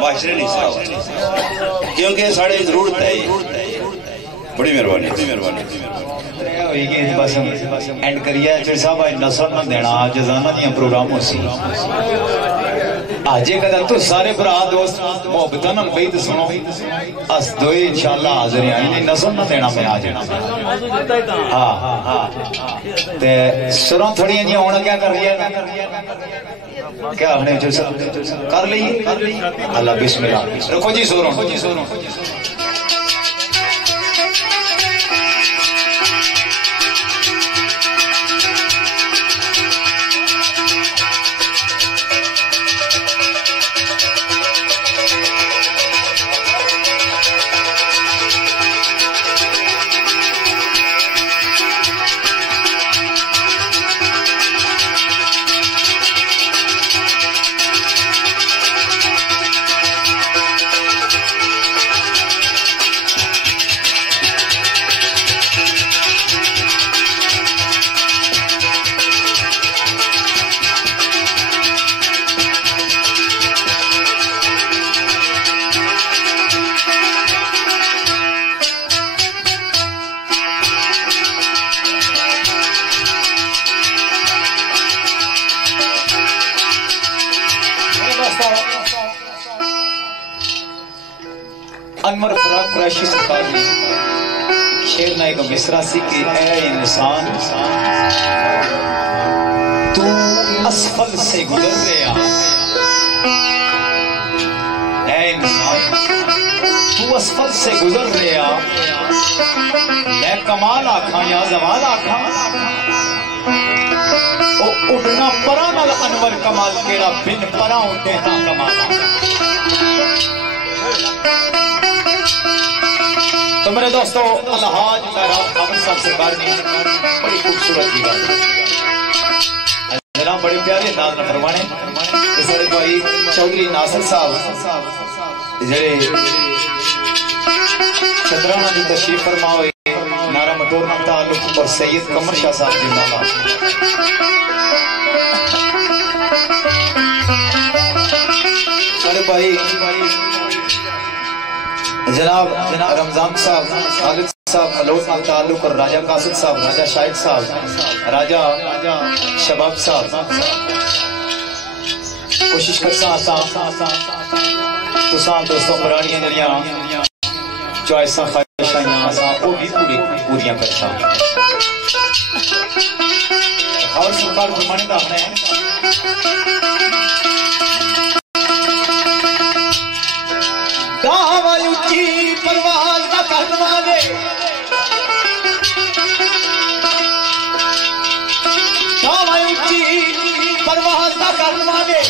माशरे नहीं साहब क्योंकि साढ़े जरूरत है। बड़ी मेहरबानी, बड़ी मेहरबानी। बस एंड करिए फिर साहब नसर न देना जजाना दिया प्रोग्राम हो सी आजे कदा तो सारे भरा दोस्त मोहब्बत नाल बैठ सुनो अस दो इंशाल्लाह हाजिर हैं। नहीं नसर न देना मैं आज हां ते सुरों थोड़ियां जी हुन क्या कर रही है, क्या हमने जो कर ली अल्लाह बिस्मिल्लाह रखो जी सुरों। अनवर फराक कुरैशी सरकार ने शेर ना एक मिसरा सी कि ऐ इंसान तू असफल से गुजर रहा, ऐ इंसान तू असफल से गुजर रहा। मैं कमाल आखा या जवाल आखा, ओ उड़ना परा नाल अनवर कमाल केड़ा बिन परा उठे ना कमाल। तो मेरे दोस्तों अलहाज महराज खामद साहब सरकार ने बड़ी खूबसूरत की बात जनाब बड़े प्यारे अंदाज में फरमाने सारे भाई चौधरी नासिर साहब जेड़े चंद्राना की तशरीफ फरमा हुए नारा मटोर नाम ताल्लुक और सैयद कमर शाह साहब जिंदाबाद। सारे भाई जनाब रमजान साहब, खालिद साहब, मलोट नाल ताल्लुक और राजा कासिद साहब, राजा शाहिद साहब, राजा शबाब साहब कोशिश करसा तुसा दोस्तों पुरानियां जड़ियां चॉइसां ख्वाहिशां असां ओ भी पूरियां करसा। और सरकार फरमाने दा है दावा ऊंची परवाज़ ना करन वाले, दावा ऊंची परवाज़ ना करन वाले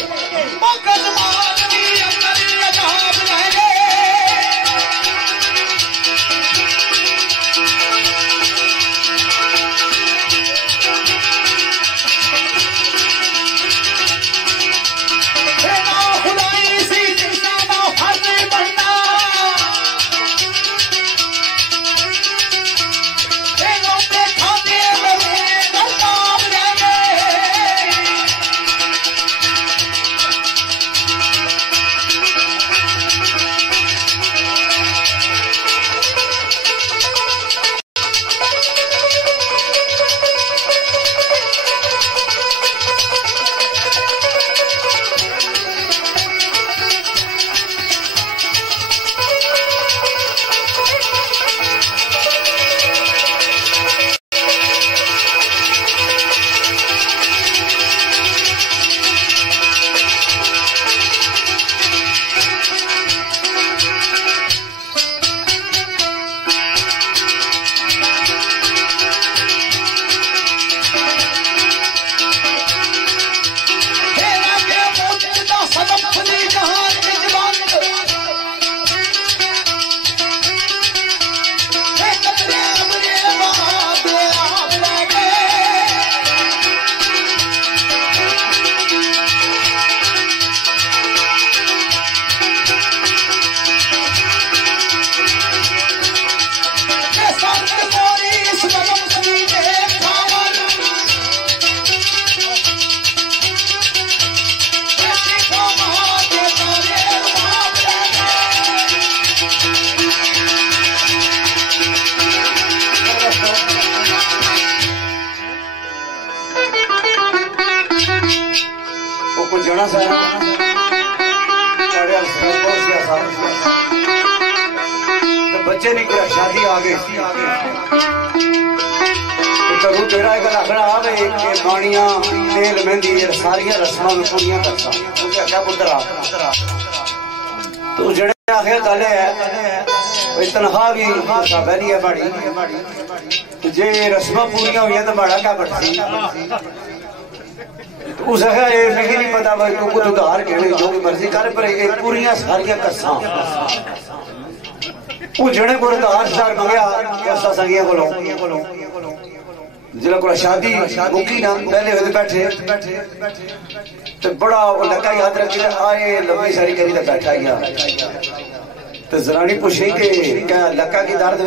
मगन मारती अंदर अजाब लहरे। हे सुनाना सा बच्चे नहीं करा शादी आ गई करू तेरा एक आखना आ गए बाणिया तेल मेहंदी सारिया रस्मां पूरियां करता क्या पुत्रा तू जड़े आखिर गल है तनखा भी पहली है बाड़ी जे रस्मां पूरियां हुई तो बाड़ा क्या बढ़ती उस मिगी नहीं पता भाई तू कुछ उधार कहने जो भी मर्जी कर पर पूरियां सारियां कसा वो जड़े को उधार सार मंगया कैसा संगिया को जिला को शादी मुकी ना पहले होते बैठे तो बड़ा वो लगा याद रखी आए लंबी सारी करी तो बैठा गया तो जरानी पूछी कि क्या लक्का की दर्द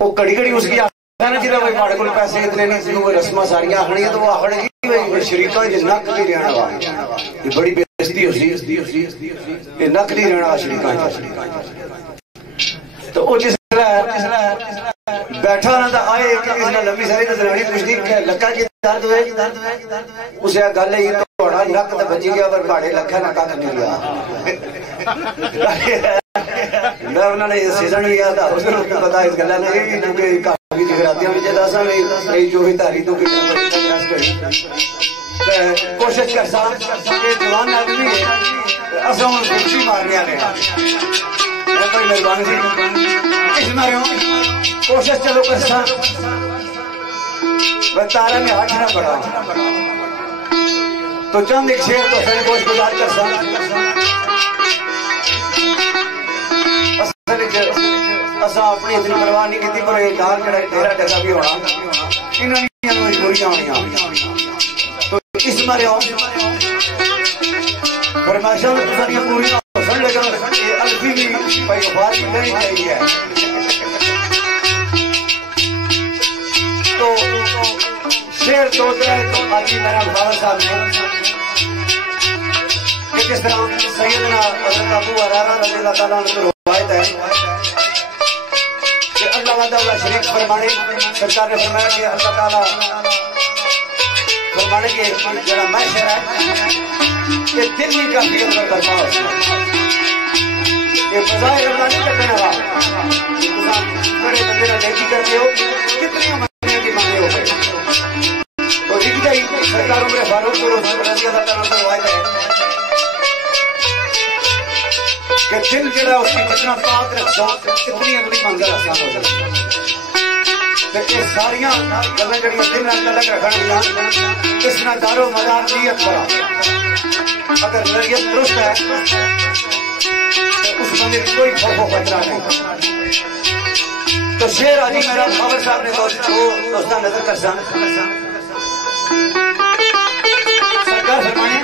वो कड़ी कड़ी उसकी ना जिला भाई माड़े को पैसे इतने नहीं रस्मां सारियां आखनियां तो वो आखने शरीका नक नहीं रहना वा ये बड़ी बेइज्जती होसी ये नक नहीं रहना शरीका तो वो जिस बैठा ना आए लंबी सारी जनानी पूछती लक्का की दर्द हुए उसे गल ही थोड़ा नक तो बची गया पर भाड़े लखा ना कख नहीं गया मैं उन्होंने सीजन भी याद पता इस गल क्योंकि काफी जगरातियां में दसा जो भी तारी तो कोशिश कर जवान आदमी है असं मारने वाले कोई मेहरबानी सी कोशिश चलो कर तारा में हाथ ना बढ़ा तो चंद एक शेर तो फिर कोशिश गुजार कर असा अपनी इतनी परवाह नहीं की पर दाल जरा तेरा जगह भी होना इन्होंने मजबूरियां होनियां तो इस मारे फरमाइशा पूरी लेकिन अल्फी भी भाई बात करनी चाहिए तो शेर तो आज मेरा बाबा साहब ने कि किस तरह सैयदना हज़रत अबू हुरैरा रज़ियल्लाहु ताला अन्हु रवायत है कि अल्लाह ताला शरीफ फरमाने सरकार ने फरमाया कि अल्लाह ताला फरमाने के जरा महशर है ये दिल नहीं का फिक्र करता है ये बजाय अल्लाह नहीं करने वाला बड़े बंदे ना लेकी करते हो कितनी महीने की मांगे हो तो लिख गई सरकार उम्र फारूक को रज़ियल्लाहु ताला अन्हु रवायत है कि दिल जरा उसकी जितना पाक रखो इतनी अगली मंजिल आसान हो जाती है सारिया गल्लां जड़ियां दिल नाल तलक रखण दियां इस ना दारो मदार नीयत करा अगर नीयत दुरुस्त है उस बंदे की कोई खौफ खतरा नहीं तो शेर आदि मेरा बाबर साहब ने दोस्ता नजर कर सरकार फरमाने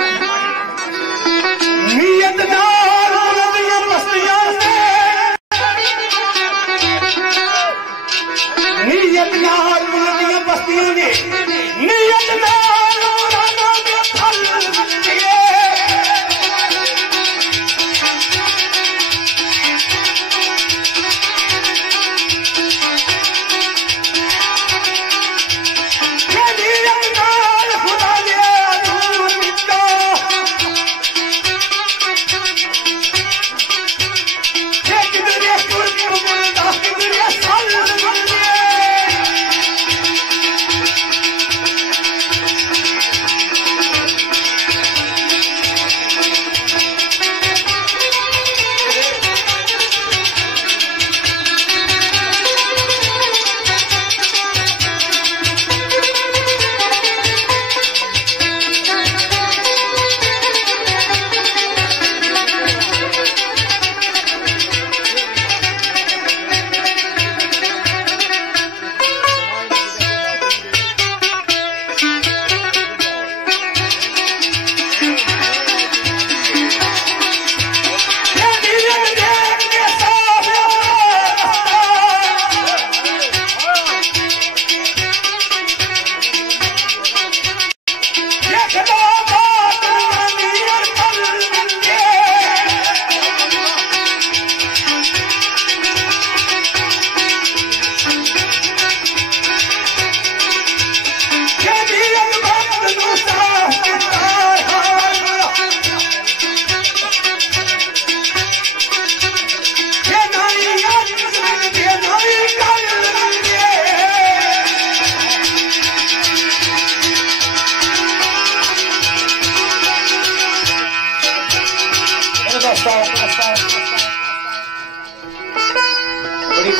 नीयत नाल बुलंदियां मस्तियां से नीयत नाल बुलंदियां बस्तियों ने नीयत नाल मुरादों में फल दिए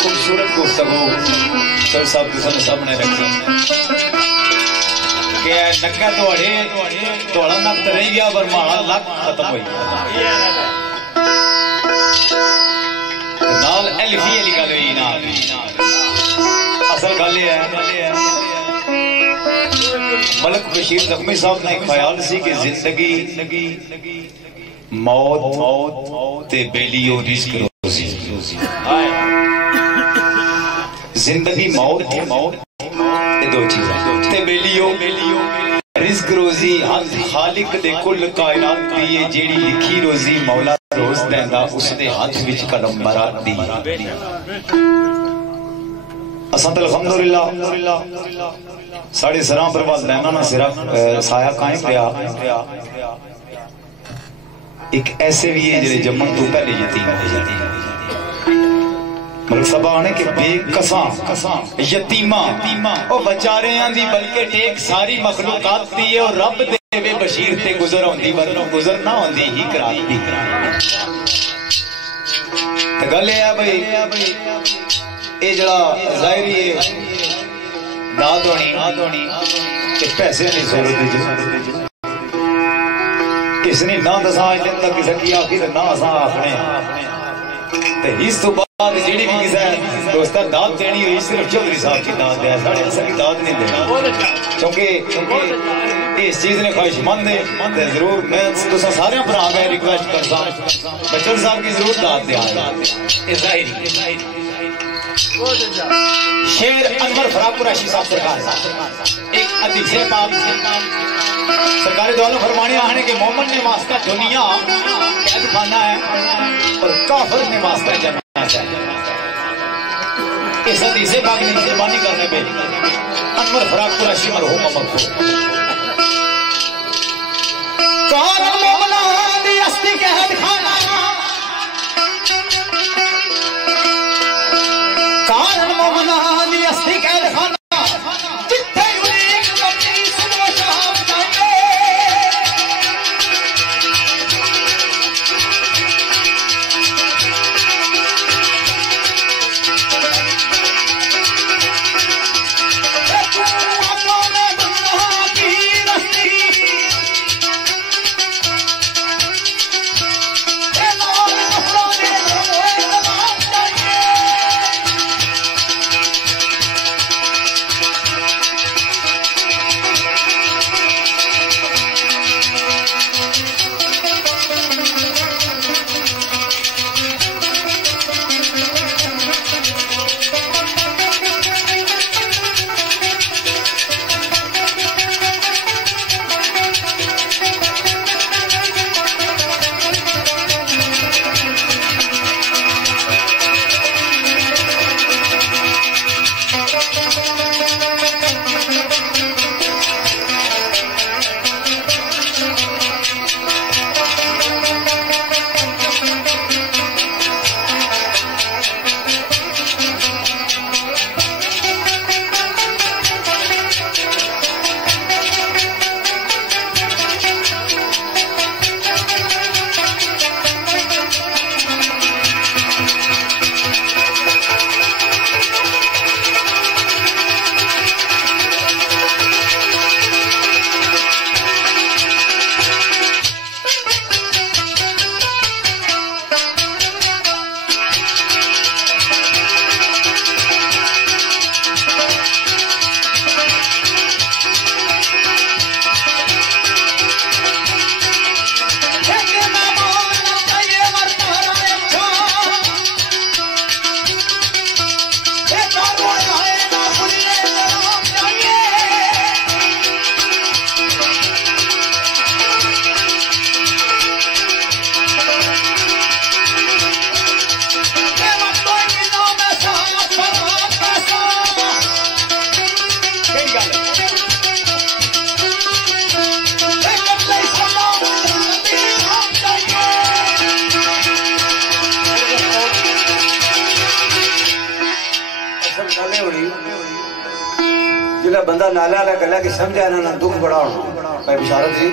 खूबसूरत गुफ्तगू सर साहब के सामने रखी कि नक्का थोड़ा नक तो रह गया पर माड़ा लक खत्म हो गया नाल एलफी वाली गल हुई ना असल गल है मलक बशीर जख्मी साहब ने एक ख्याल सी कि जिंदगी मौत ते बेलियो रिस्क रोजी जिंदगी मौत ये दो चीज़ें ते बेलियो रिस्क रोजी खालिक दे कुल कायनात दी ये जेड़ी लिखी रोजी मौला रोज देंदा उसदे हाथ विच कलम मरात दी असां तो अल्हम्दुलिल्लाह साढ़े सरां पर वालदैन ना सिर्फ साया कायम रहा एक ऐसे भी है जिहड़े जम्मन तो पहले यतीम हो जाते हैं मलक सबा ने कि बेकसा यतीमा और बेचारियां दी बल्कि टेक सारी मखलूकात दी है और रब देवे बशीर ते गुजर आउंदी वरना गुजर ना आउंदी ही करात दी ते गल है भाई ये जड़ा जाहिरी दाद होनी कि पैसे नहीं जरूरत किसने ना दसा आज दिन तक किसी की आखी ना असा आखने ते इस तो बाद जेडी भी किसी दोस्ता दाद देनी हुई सिर्फ चौधरी साहब की दाद है साढ़े असा की दाद नहीं देनी क्योंकि इस चीज ने ख्वाहिशमंद है जरूर मैं तुसा सारे भरा मैं रिक्वेस्ट करता बच्चन साहब की जरूर दाद दे शेर अनवर फराकुरैशी साहब सरकार एक अदीस पाक सरकारी दौलत फरमाने आने के मोहम्मद ने वास्ता दुनिया कैद खाना है और काफिर ने वास्ता जन्नत है इस हदीस पाक ने कुर्बानी करने पे अनवर फराकुरैशी मरहूम मरहूम कौन मोमना दी अस्ती कैद खाना कारण मोहना दी अस्ती कैद खाना जिथे उलीक बच्ची सुनो शाम जाए जिला बंदा नाले वाला गला की समझा इन्होंने दुख बड़ा होना भाई बिशारत जी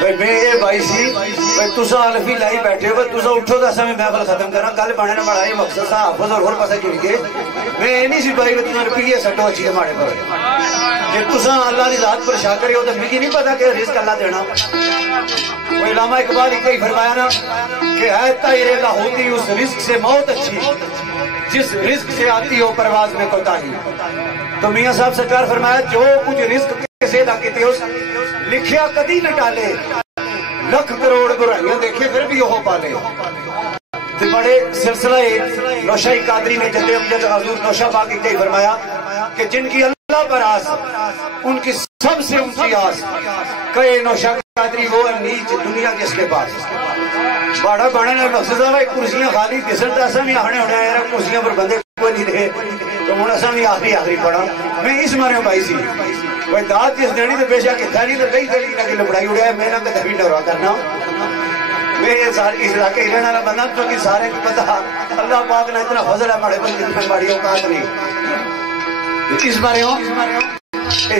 भाई मैं ये भाई सी भाई तुसा अलफी लाई बैठे हो तुसा उठो तो समय महफल खत्म करा गल पाने ने बड़ा मकसद सा हाफिज और पासे जुड़ के मैं ये नहीं सी भाई तुम रुपये सट्टो अच्छी के माड़े पर जे तुसा अल्लाह की जात पर शा करे हो तो मिगी नहीं पता कि रिस्क अल्लाह देना वो इलामा इकबाल ही फरमाया ना कि है तायरे होती उस रिस्क से मौत अच्छी जिस रिस्क से आती हो परवाज में कोताही। तो मियां साहब सरकार फरमाया जो कुछ रिस्क किसे दा कीते उस लिखिया कदी न टाले लख करोड़ बुराइयां देखे फिर भी ओह पाले। ते बड़े सिलसिला नौशाही कादरी ने जल्द अमजद हजूर नौशा पाक की फरमाया कि जिनकी अल्लाह पर आस उनकी सबसे ऊंची आस कहे नौशा कादरी वो नीच दुनिया जिसके पास बाड़ा बने ने मकसद है कुर्सियां खाली दिसन तो असा भी आने होने यार कुर्सियां पर बंदे कोई नहीं रहे तो हूँ असा भी आखिरी पड़ा मैं इस मारे पाई सी भाई दात जिस देनी तो बेशक कितना नहीं तो कई गली लगी लपड़ाई उड़ाया मैं ना कभी डरा करना मैं इस इलाके रहने वाला बंदा क्योंकि सारे को पता अल्लाह पाक ने इतना फजल है माड़े बंदे माड़ी औकात नहीं इस बारे हो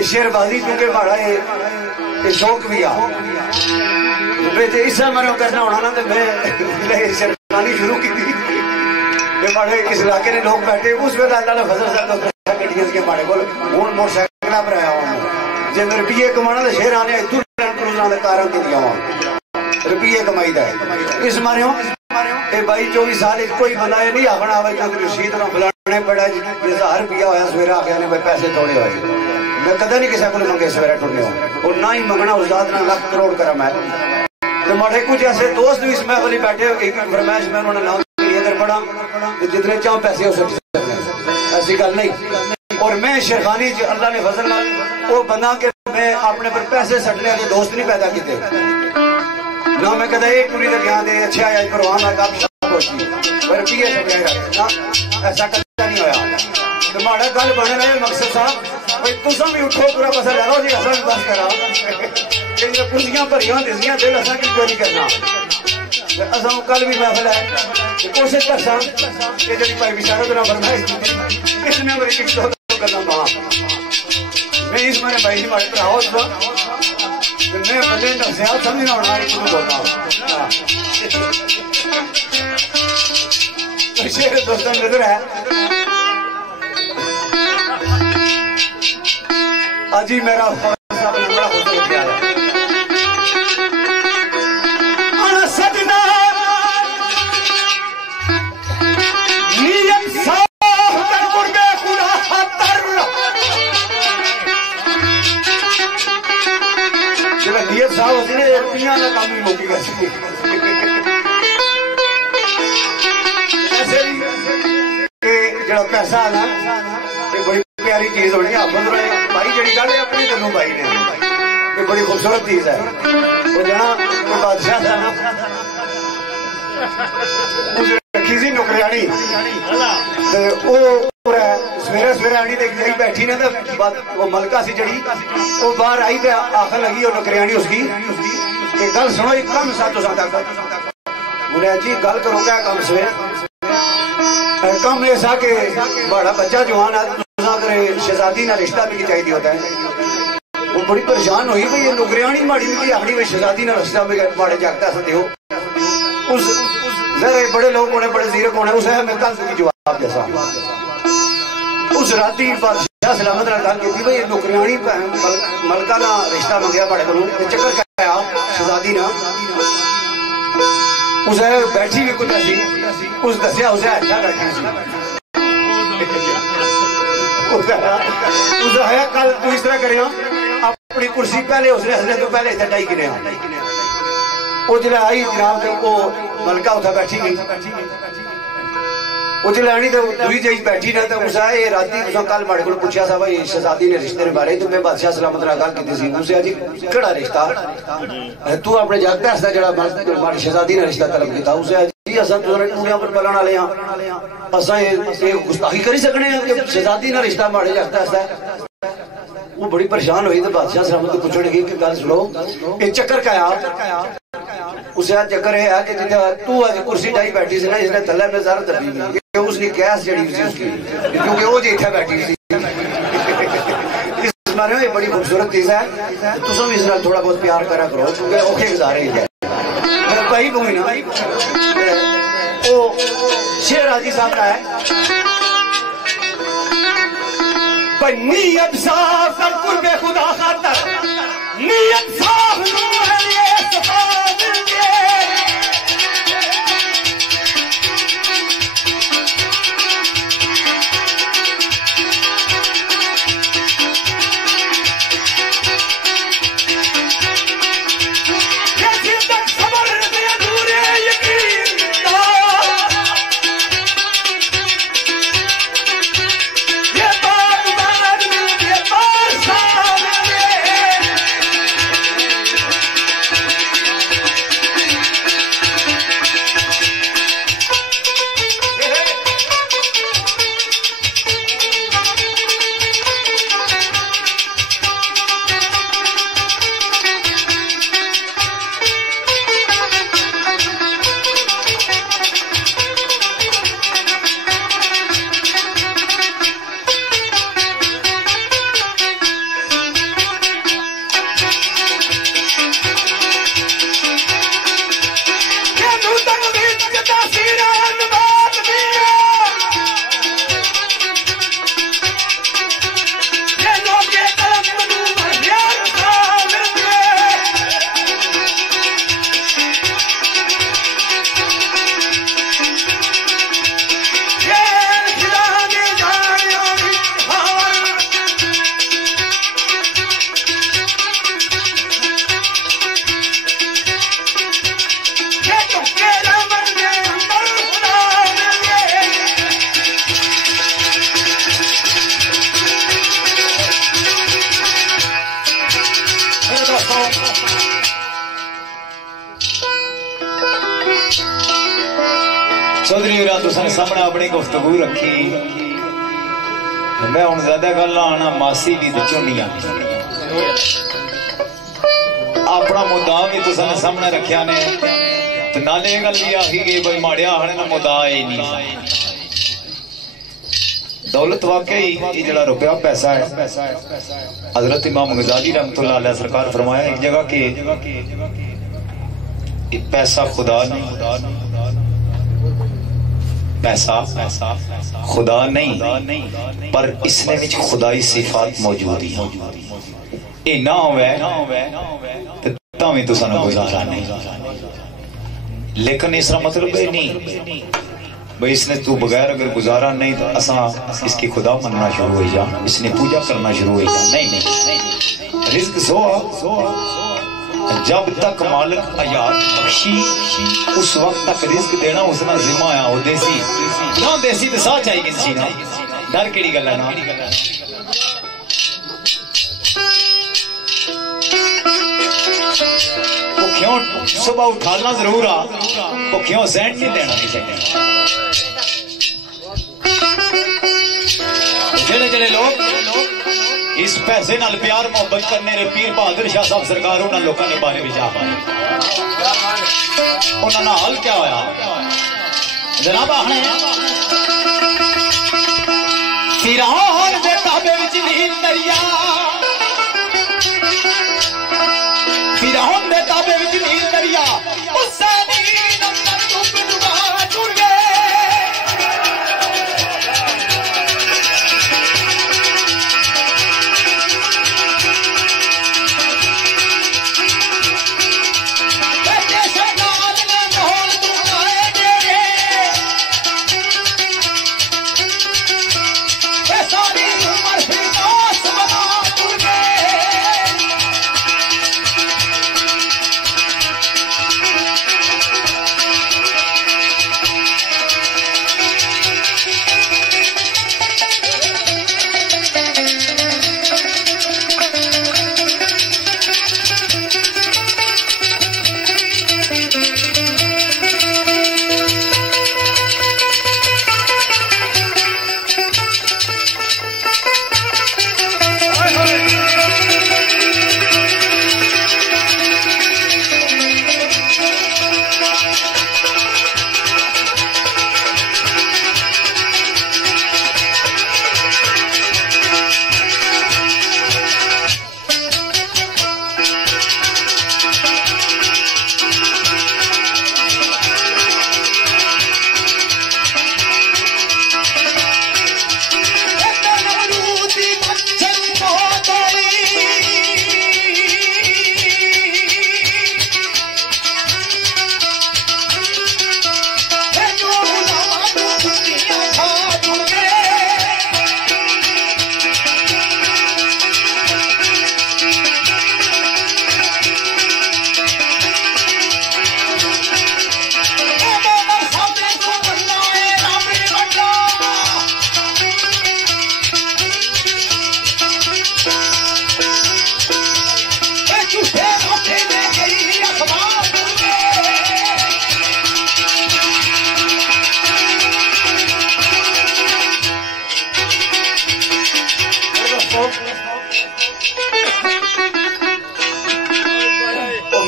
शेरबाजी क्योंकि माड़ा ये शौक भी आ इस मरो करना होना ना तो मैं शेरबानी शुरू की थी माड़े इस इलाके ने लोग बैठे उस वे अल्लाह ने फजल साहब गड्डियां के माड़े को हूँ मोटरसाइकिल पर आया हूँ जे मैं रुपये कमाना तो शेर आने क्रूजा के कारण की दिया रुपये कमाई दा इस मारे ये भाई 24 साल कोई बंदा नहीं आखना आवे क्योंकि रशीद ना फलाने पड़ा 1000 रुपया होया सवेरे आ गया ने भाई पैसे थोड़े होए मैं कदे नहीं किसी को मंगे सवेरे टुरने और ना ही मंगना उस जात ना लाख करोड़ करा मैं तो माड़े कुछ ऐसे दोस्त भी इस महफिल में बैठे एक फरमाइश में उन्होंने नाम अगर पढ़ा तो जितने चाहो पैसे हो सकते ऐसी गल नहीं और मैं शेरखानी अल्लाह ने फजल वो बंदा के मैं अपने पर पैसे सटने के दोस्त नहीं पैदा किए ना मैं कदा एक टूरी का ज्ञान दे अच्छे आया परवान ना काम पर पिए ना ऐसा कदा नहीं होया तो माड़ा गल बने रहे मकसद साहब भाई तुसा भी उठो पूरा पसंद लगा जी असा भी बस करा कि कुर्सियां भरियां दिसियां दिल असा की चोरी करना असा कल भी महफिल है कोशिश कर सा जी भाई बिशारत ना फरमाइश इसने मेरे किसी तो करना मां मैं इस मारे भाई जी मारे भराओ मैं बंदे नफसियात समझना होना एक बोलना शेर दोस्तों नजर है आज ही मेरा साहब ने बड़ा हुस्न किया है सजना नियत साफ कर गुरबे खुदा खतर चला नियत साफ होती ने रुपया का काम ही मुक गया ऐसे जो पैसा ना ये बड़ी प्यारी चीज होनी हाफिज भाई जी गल अपनी दोनों भाई ने ये बड़ी खूबसूरत चीज है वो जना बादशाह था ना रखी सी नौकरियानी सवेरे सवेरे आनी तो बैठी ने वो मलका सी जड़ी वो बाहर आई तो आखिर लगी वो नौकरियानी उसकी गल सुनो एक कम सातो सादा बोले जी गल करो क्या कम सवेरे कम ऐसा के बड़ा बच्चा जवान है अगर शहजादी ना रिश्ता भी चाहिए होता है वो बड़ी परेशान हुई भाई ये नौकरियानी माड़ी भी आखड़ी भाई शहजादी ना रिश्ता भी माड़े जागता सकते हो उस जरा बड़े लोग होने बड़े जीरक होने उस है मैं कल की जवाब जैसा उस राती बादशाह सलामत ने गल की भाई ये नौकरियानी मलका ना रिश्ता मंगया बड़े को चक्कर कराया शहजादी ना उस बैठी भी कुछ ऐसी उस दसिया उसे अच्छा बैठी उसे है कल तू इस तरह करें अपनी कुर्सी पहले उसने हंसने तो पहले इतना टाई गिने वो जिले आई जनाब वो मलका उठा बैठी गई वो जिले आनी तो दूरी जी बैठी ना तो उसे ये राती तुसा कल माड़े को पूछा सा भाई शहजादी ने रिश्ते के बारे तो मैं बादशाह सलामत नाल गल कीती सी उसे जी केड़ा रिश्ता तू अपने जागते हसदा जेड़ा माड़ी शहजादी ने रिश्ता तलब कीता उसे जी असा टूड़ियां पर पलन वाले हां असा ये गुस्ताखी करी सकने कि शहजादी ना रिश्ता माड़े जागते हसदा वो बड़ी परेशान हुई तो बादशाह सलामत को पूछने लगी कि गल सुनो ये चक्कर का आया उसे चक्कर है कि जितना तू आज कुर्सी डाई बैठी सी ना इसने थल्ले में सारा दबी उसकी गैस जड़ी सी उसकी क्योंकि वो जी इत्थे बैठी सी मारे हो, ये बड़ी खूबसूरत चीज है, तुम भी इस नाल थोड़ा बहुत प्यार करा करो क्योंकि औखे गुजारे ही है। मेरा भाई कोई ना वो शेर हाजी साहब का है, नीयत साफ कर कुर्बे खुदा खातर, नीयत साफ नूर है ये सफा मिलके। चौधरी तुसाने सामने अपनी गुफ्तगू रखी, मैं हूं ज्यादा गल आना मासी दी झुंडियां अपना मुद्दा भी तुसाने सामने रखा ने, तो नाले गल भी आखी गई भाई माड़े आखने ना मुद्दा ही नहीं। दौलत वाकई ये जड़ा रुपया पैसा है, हजरत इमाम गजाली रहमतुल्लाह अलैह सरकार फरमाया एक जगह के पैसा खुदा नहीं, पैसा खुदा नहीं, पर इसने विच खुदाई सिफात मौजूद है। ये ना होवे तो भी तो सानू गुजारा नहीं, लेकिन इसका मतलब ये नहीं भाई इसने तू बगैर अगर गुजारा नहीं तो असा इसकी खुदा मनना शुरू हो जा, इसने पूजा करना शुरू हो जा। नहीं नहीं, रिज़्क जब तक मालिक हयात बख्शी उस वक्त तक रिज़्क देना उसना जिम्मा आया। वो देसी ना देसी तो साह चाहिए किसी ना, डर केड़ी गल है ना। क्यों सुबह उठाना जरूर आ, वो क्यों जहन नहीं देना किसी ने। जेड़े जेड़े लोग इस पैसे नाल प्यार मोहब्बत करने रे पीर बहादुर शाह साहब सरकार उन्होंने लोगों के बारे में जा पाए, उन्होंने हाल क्या होया जनाब आखने फिरौन दे ताबे विच नील दरिया, फिरौन दे ताबे विच नील दरिया उससे नील अंदर डूब डुबा जुड़ गए।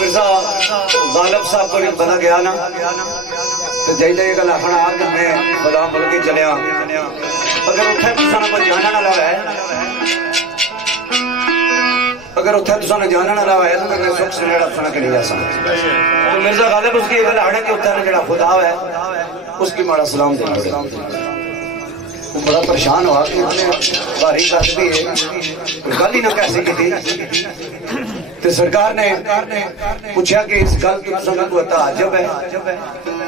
मिर्जा गालिब साहब को पता गया ना तो चाहिए ये गल आखना कि मैं बदाम बोल के चलिया अगर उत्थे तुसा कोई जाना ना लगा है अगर उत्थे तुसा जाना ना लगा है तो मैं सुख सुनेड़ा सुना के नहीं जा सकता तो मिर्जा गालिब उसकी ये गल आखना कि उत्थे ना जेड़ा खुदा है उसकी माड़ा सलाम देना वो बड़ा परेशान हुआ कि भारी गल भी है गल ही ना कैसे की तो सरकार ने पूछा कि इस गल की को ताज्जुब है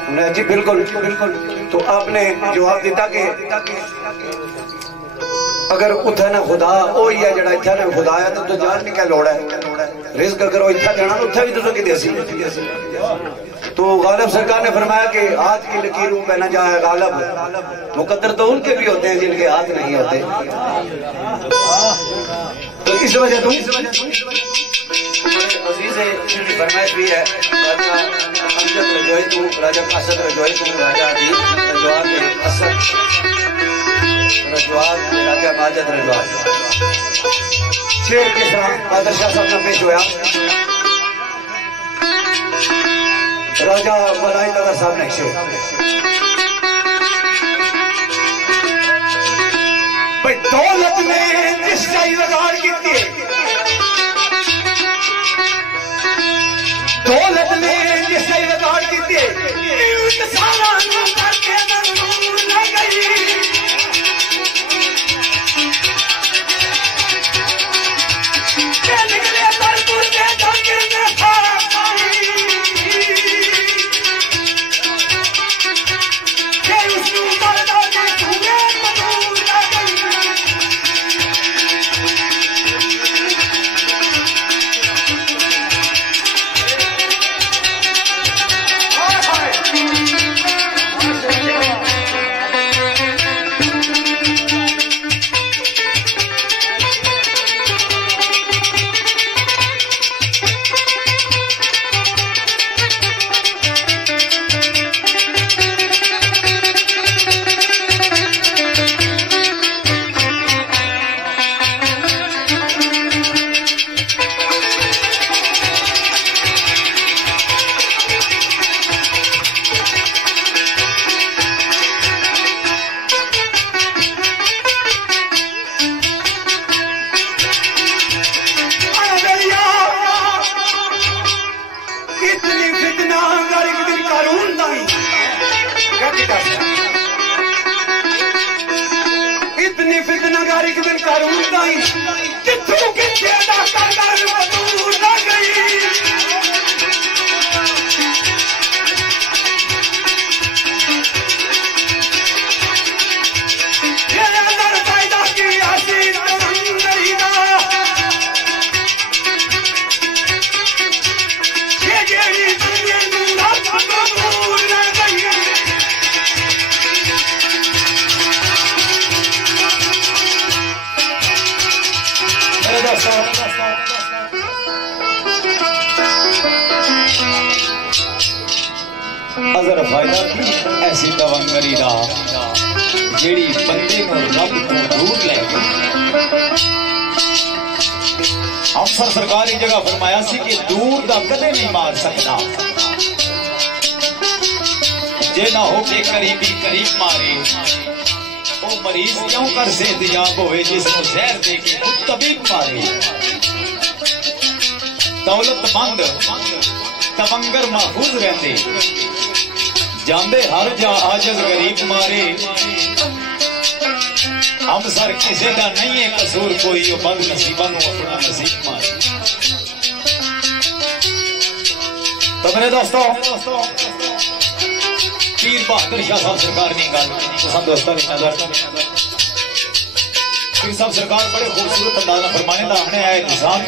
उन्हें जी बिल्कुल बिल्कुल तो आपने जवाब दिता कि अगर उठा ना खुदा वो ही है जड़ा इत्थे ना खुदा है तो जान नहीं क्या लोड़ है रिस्क अगर वो इत्थे जाना तो उठा भी तुझे कि देसी तो गालिब सरकार ने फरमाया कि हाथ की लकीरों पे न जाए गालिब मुकद्दर तो उनके भी होते हैं जिनके हाथ नहीं होते तो इस वजह तुम अजीज फरमाइश भी है राजा अमजद रजोई तू राजा कासद रजोई तू राजा अजीज रजवाद असद रजवाद राजा माजिद रजवाद शेर के साथ बादशाह साहब ने पेश हुआ राजा मलाई नगर साहब ने शेर भाई दौलत में जिस चाहिए लगाड़ की दौलत में जिसे रिकॉर्ड की थी सारा करके मंजूर न गई निकले तरबूज के धक्के में के उसको मरदा के छुए मंजूर न गई इतनी फितनागारी के दिन कानून नहीं कितों के ज्यादा सरकार मजबूर न गई ये अंदर पैदा की हसीन नहीं ना ये जेड़ी दुनिया नूरा मजबूर न गई अगर फायदा ऐसी तवंगरी दा जेड़ी बंदे को रब को दूर ले अफसर सरकार की जगह फरमाया सी कि दूर दा कदे नहीं मार सकता जे ना हो के करीबी करीब मारे वो मरीज क्यों कर से दियाब होए जिसको जहर दे के खुद तबीब मारे दौलतमंद तवंगर महफूज रहते जांदे हर जा आजज गरीब मारे हम सर किसी का नहीं है कसूर कोई यो बंद नसीबा अपना नसीब मारे तो मेरे दोस्तों पीर बहादुर शाह साहब सरकार की गल दोस्तों की नजर पीर साहब सरकार बड़े खूबसूरत अंदाजा फरमाने का हमने आए निशान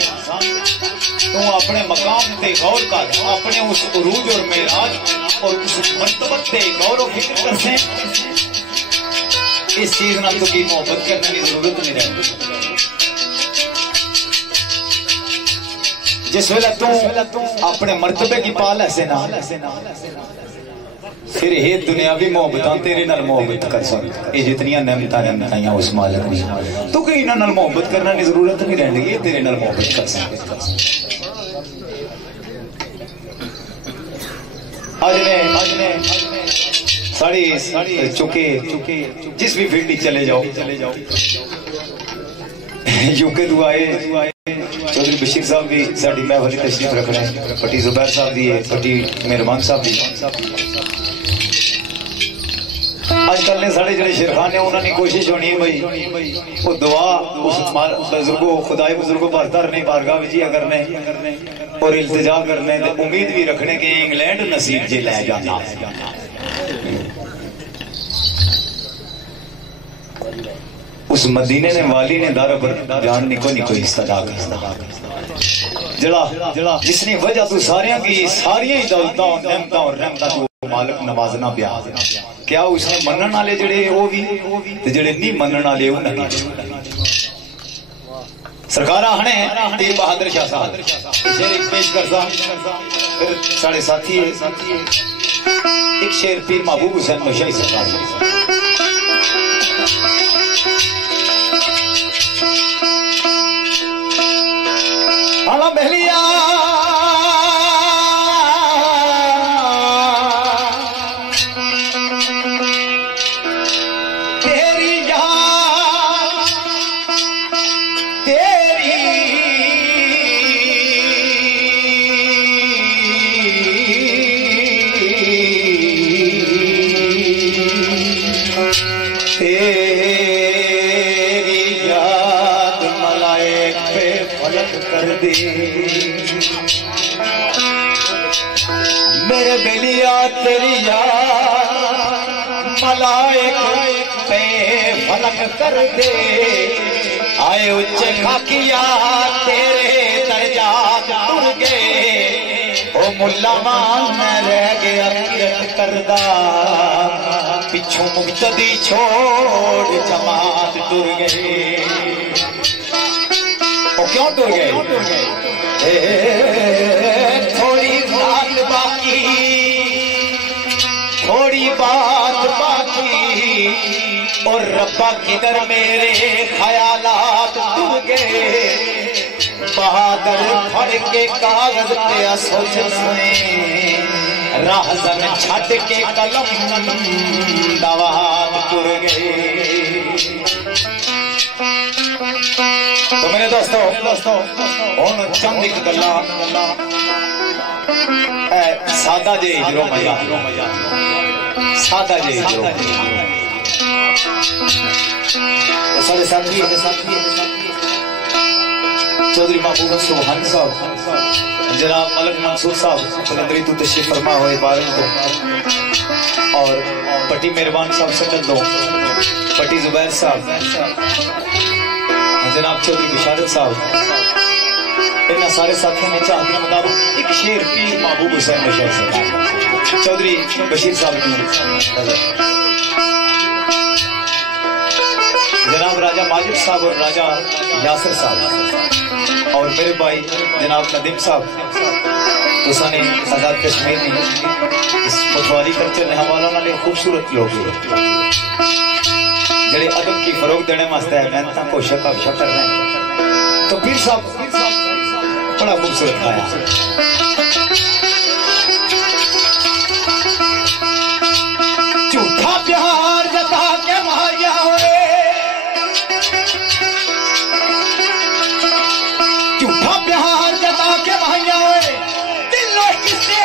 तू अपने मकाम ते गौर कर अपने उस उरूज और मेराज और उस मर्तबत से गौर और फिक्र कर से इस चीज नाल तो की मोहब्बत करने की जरूरत नहीं रहती जिस वेले तू अपने मर्तबे की पाल ऐसे ना फिर ये दुनियावी मोहब्बत तेरे नाल मोहब्बत कर सन ये जितनियां नेमतां नेमताइयां उस मालिक दी तू कि इन्हां नाल मोहब्बत करना दी जरूरत नहीं रहंदी ये तेरे नाल मोहब्बत कर सन आज ने साड़ी चुके जिस भी फील्ड चले जाओ यूके तो आए चौधरी बशीर साहब भी साड़ी महफिल तशरीफ रख रहे हैं पट्टी जुबैर साहब भी है पट्टी मेहरबान साहब भी आजकल ने साढ़े जो शेरखान ने उन्होंने कोशिश होनी है भाई वो दुआ उस बुजुर्गों खुदाई बुजुर्गों पर धरने बारगाह विजिया करने और इल्तिजा करने उम्मीद भी रखने के इंग्लैंड नसीब जे लै जाना उस मदीने ने वाली ने दारा पर जान निको निको हिस्सा अदा करना जड़ा जिसने वजह तू सारियां की सारियां ही दौलतां नेमतां और रहमतां तू मालिक नवाजना पिया क्या उसने मनन वाले जड़े वो भी ते जड़े नहीं मनन वाले वो नहीं सरकार आने तेज बहादुर शाह साहब शेर एक पेश करता फिर साढ़े साथी एक शेर पीर महबूब हुसैन नौशाही सरकार आला बहलिया तेरी याद तेरी याद मलाइक पे फलक कर दे मेरे बेलिया तेरी याद मलाइक पे फलक कर दे आए उच्चे खाकिया तेरे दर्जात टुर गए ओ मुल्ला मान रह गया किरत करदा पिछू मुक्तदी छोड़ जमात टुर गए ओ क्यों टुर गए थोड़ी बात बाकी थोड़ी बात बाकी और रब्बा किधर मेरे ख्यालात टूट गए बहादुर फड़ के कागज पे सोचना राहजन छट के कलम दवात टूट गए तो मेरे दोस्तों हुण चंद एक गल्ला सादा जे हिजरो मजा सादा जे हिजरो सारे साथी चौधरी महबूब सुबहानी साहब जनाब मलिक मंसूर साहब कलंदरी तो तशरीफ फरमा हुए बारन को और पट्टी मेहरबान साहब सटन दो पट्टी जुबैर साहब जनाब चौधरी बिशारत साहब इन्होंने सारे साथियों ने चाहत के मुताबिक एक शेर पीर महबूब हुसैन नौशाही सरकार चौधरी बशीर साहब की जनाब राजा माजिद साहब और राजा यासर साहब और मेरे भाई जनाब नदीम साहब उसने आजाद कश्मीर ने इस पटवारी कल्चर ने हवाला वाले खूबसूरत लोग जड़े अदब की फरोग देने वास्ते मेहनत कोशिश कर रहे हैं तो पीर साहब बड़ा खूबसूरत गाया झूठा प्यार जता के मारिया हुए झूठा प्यार जता के मारिया हुए दिलों किसे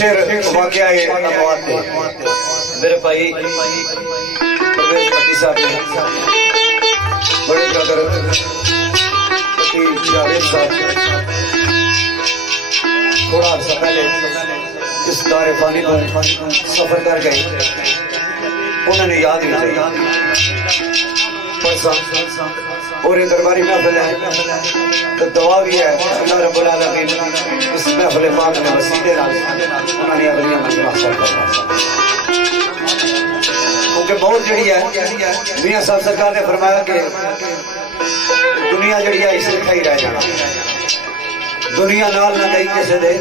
शेर वाकया है मेरे भाई परवेज भट्टी साहब ने बड़े ब्रदर जावेद साहब थोड़ा अर्सा पहले इस दारे फानी को सफर कर गए, उन्होंने याद नहीं और ये दरबारी महफिल है तो दुआ भी है अल्लाह रब्बुल आलमीन इस महफिल पाक में वसीले नाल उन्होंने अपनी मंजिल हासिल करना, क्योंकि बहुत जड़ी है मियां साहब सरकार ने फरमाया कि दुनिया जड़ी है इस लिखा ही रह जाना, दुनिया नाल ना गई किसी दे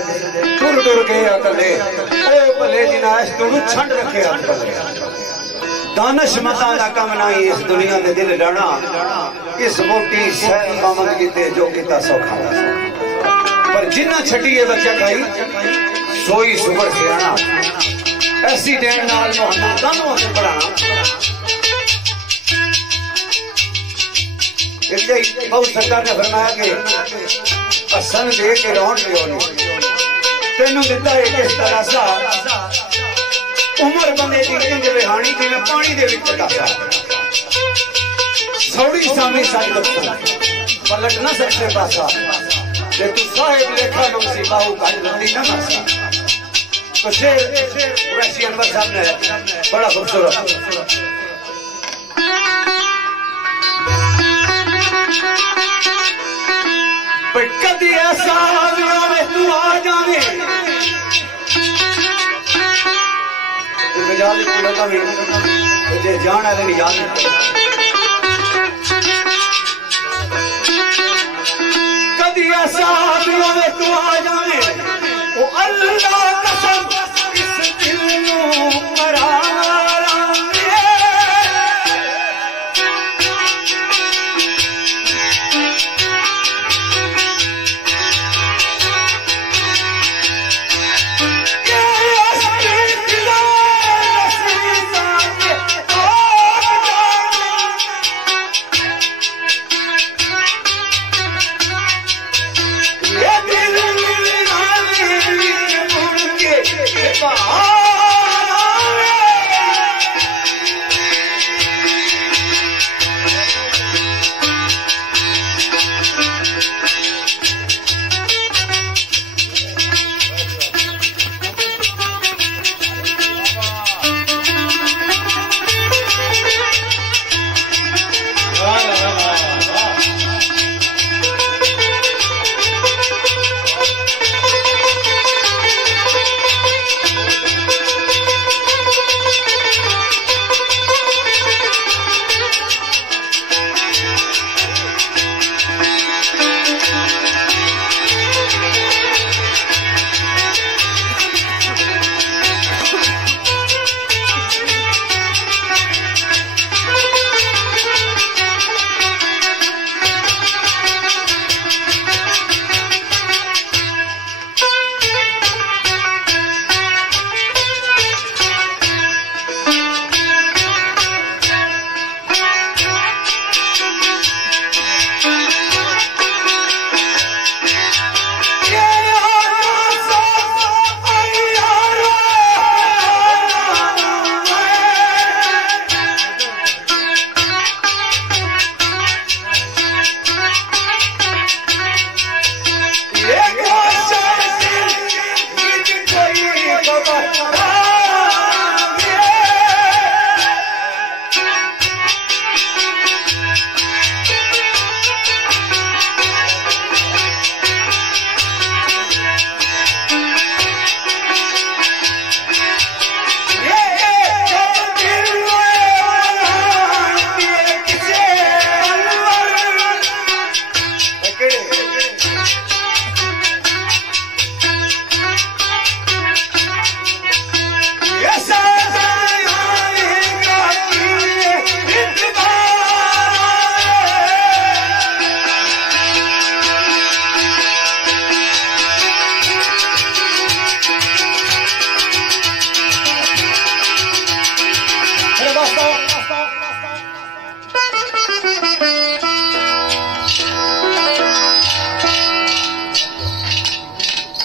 टुर टुर के अकले ओ भले जिना इस तू छंड रखे अकले दानशमंदां दा कम नहीं इस दुनिया दे दिल डाना, इस मोटी सह कामत कीते जो किता सौखा पर जिन्ना छटी है बच्चा खाई सोई सुबह सियाना, ऐसी देन नाल मोहम्मद दानों से पढ़ाना। इसलिए बहुत सरकार ने फरमाया कि असन दे के रौन दियो तेनू दिता है किस तरह सा उम्र बंदे की इंज रिहानी जिवें पानी दे विच दासा सौड़ी सामी साई दफ्तर पलट ना सकते पासा जे तू साहिब लेखा नौसी बाहू काट लंदी ना मासा। तो शेर कुरैशी अनवर साहब ने बड़ा खूबसूरत कदी ऐसा तू आ जावे जे जान है तो याद कदी ऐसा तू आ जावे वो अल्लाह कसम इस दिल नू करार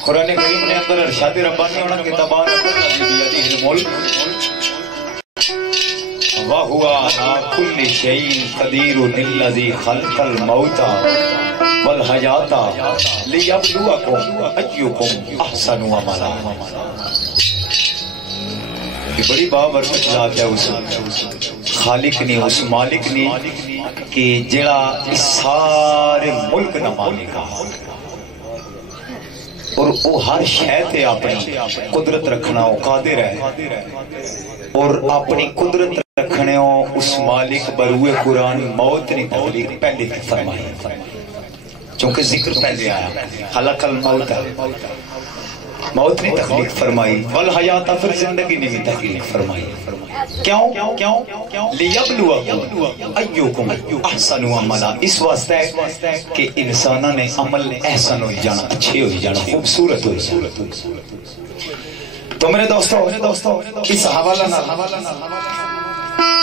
कुरान करीम ने अंदर अरशाद रब्बानी होना कि तबारकल्लज़ी बियदिहिल मुल्क व हुवा अला कुल्लि शैइन क़दीरुल्लज़ी खलक़ल मौता वल हयाता लियब्लुवकुम अय्युकुम अहसनु अमला। ये बड़ी बाबरकत ज़ात है उस खालिक ने, उस मालिक ने कि जेड़ा इस सारे मुल्क का मालिक है और वो हर शय ते अपनी कुदरत रखना वो कादिर है और अपनी कुदरत रखने उस मालिक बरूए कुरान मौत ने तकलीफ पहले फरमाई, क्योंकि जिक्र पहले आया हलकल मौत, मौत ने तकलीफ फरमाई, वल हयात फिर जिंदगी ने भी तकलीफ फरमाई। क्यों? लियब्लुवकुम अय्युकुम अहसनु अमला। इस वास्ते कि इंसाना ने अमल एहसन हो जाना, अच्छे हो जाना, खूबसूरत हो जाना। तो मेरे दोस्तों इस हवाला ना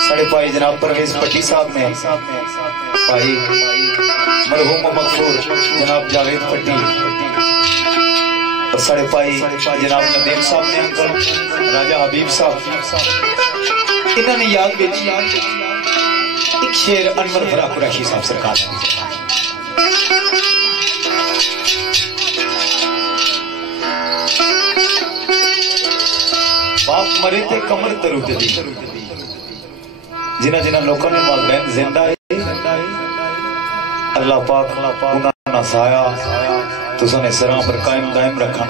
साढ़े भाई जनाब परवेज पट्टी साहब ने, भाई मरहूम मगफूर जनाब जावेद पट्टी और साढ़े भाई जनाब नदीम साहब ने, अंकल राजा हबीब साहब, इन्होंने याद भेजी एक शेर अनवर फरा कुरैशी साहब सरकार ने। बाप मरे थे कमर तरुते दी, जिन्हें लोगों ने वालदैन जिंदा है अल्लाह पाक उन्होंने साया तुसाने सरां पर कायम दायम रखना।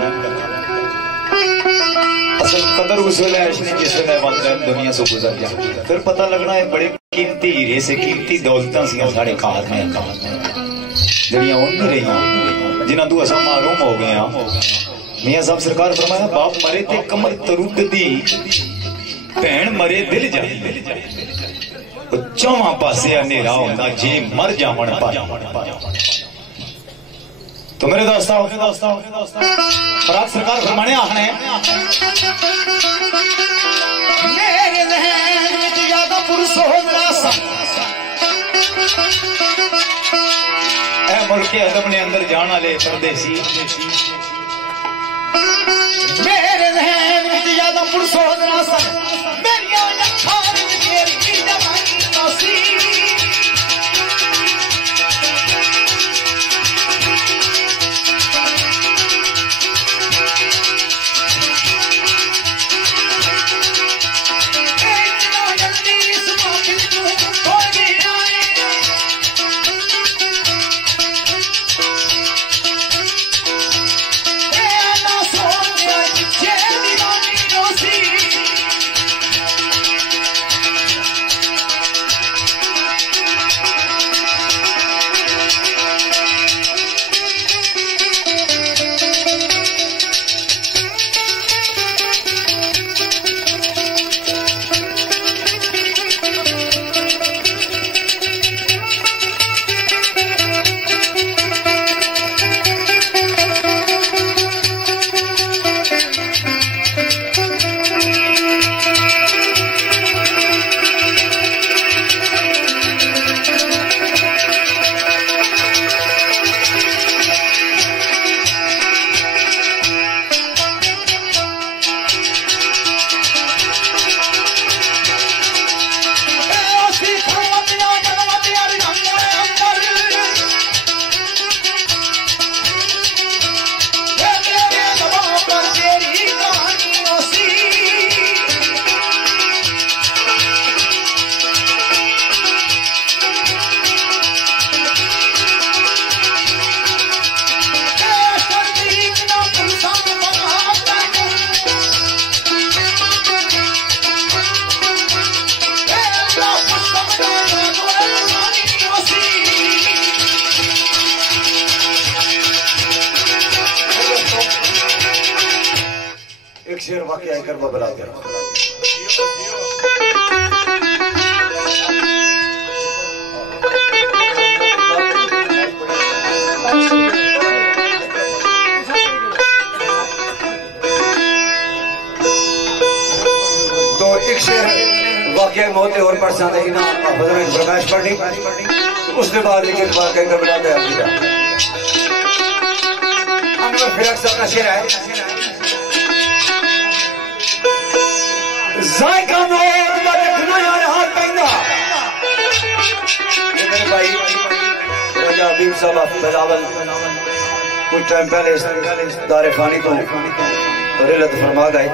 असल कदर उस वेले ऐशनी जिस वेले वालदैन दुनिया से गुजर गया, फिर पता लगना है बड़े कीमती हीरे से कीमती दौलतां सी साडे काल में जड़ियां हुण नहीं रही, जिन्हां तू असां मारूम हो गए हां। मियां साहब सरकार फरमाया बाप मरे ते कमर तरुद दी, भैन मरे दिल जाए, चौवां पासे अंधेरा होंदा जे मर जावण पर। तो मेरे दोस्तों फराक सरकार फरमाने आखने मेरे ज़हन विच यादा पुरसोहरा सा ए मुल्के अदब ने अंदर जाने वाले परदेसी, मेरे ज़हन विच यादा पुरसोहरा सा मेरी अखां विच तेरी जवानी नसी। शेर वाकया कर बबला दे। तो एक शेर वाकया मौत और पढ़ है ना हजरत प्रकाश पढ़नी, उसके बाद लेकिन वाकया कर बबला दे अनवर फिरक साहब का शेर है। जायका मौत दा देखना यार हाथ पैंदा मेरे भाई राजा हबीब साहब बिलावल कुछ टाइम पहले दारे फानी तो रिलत फरमा गए।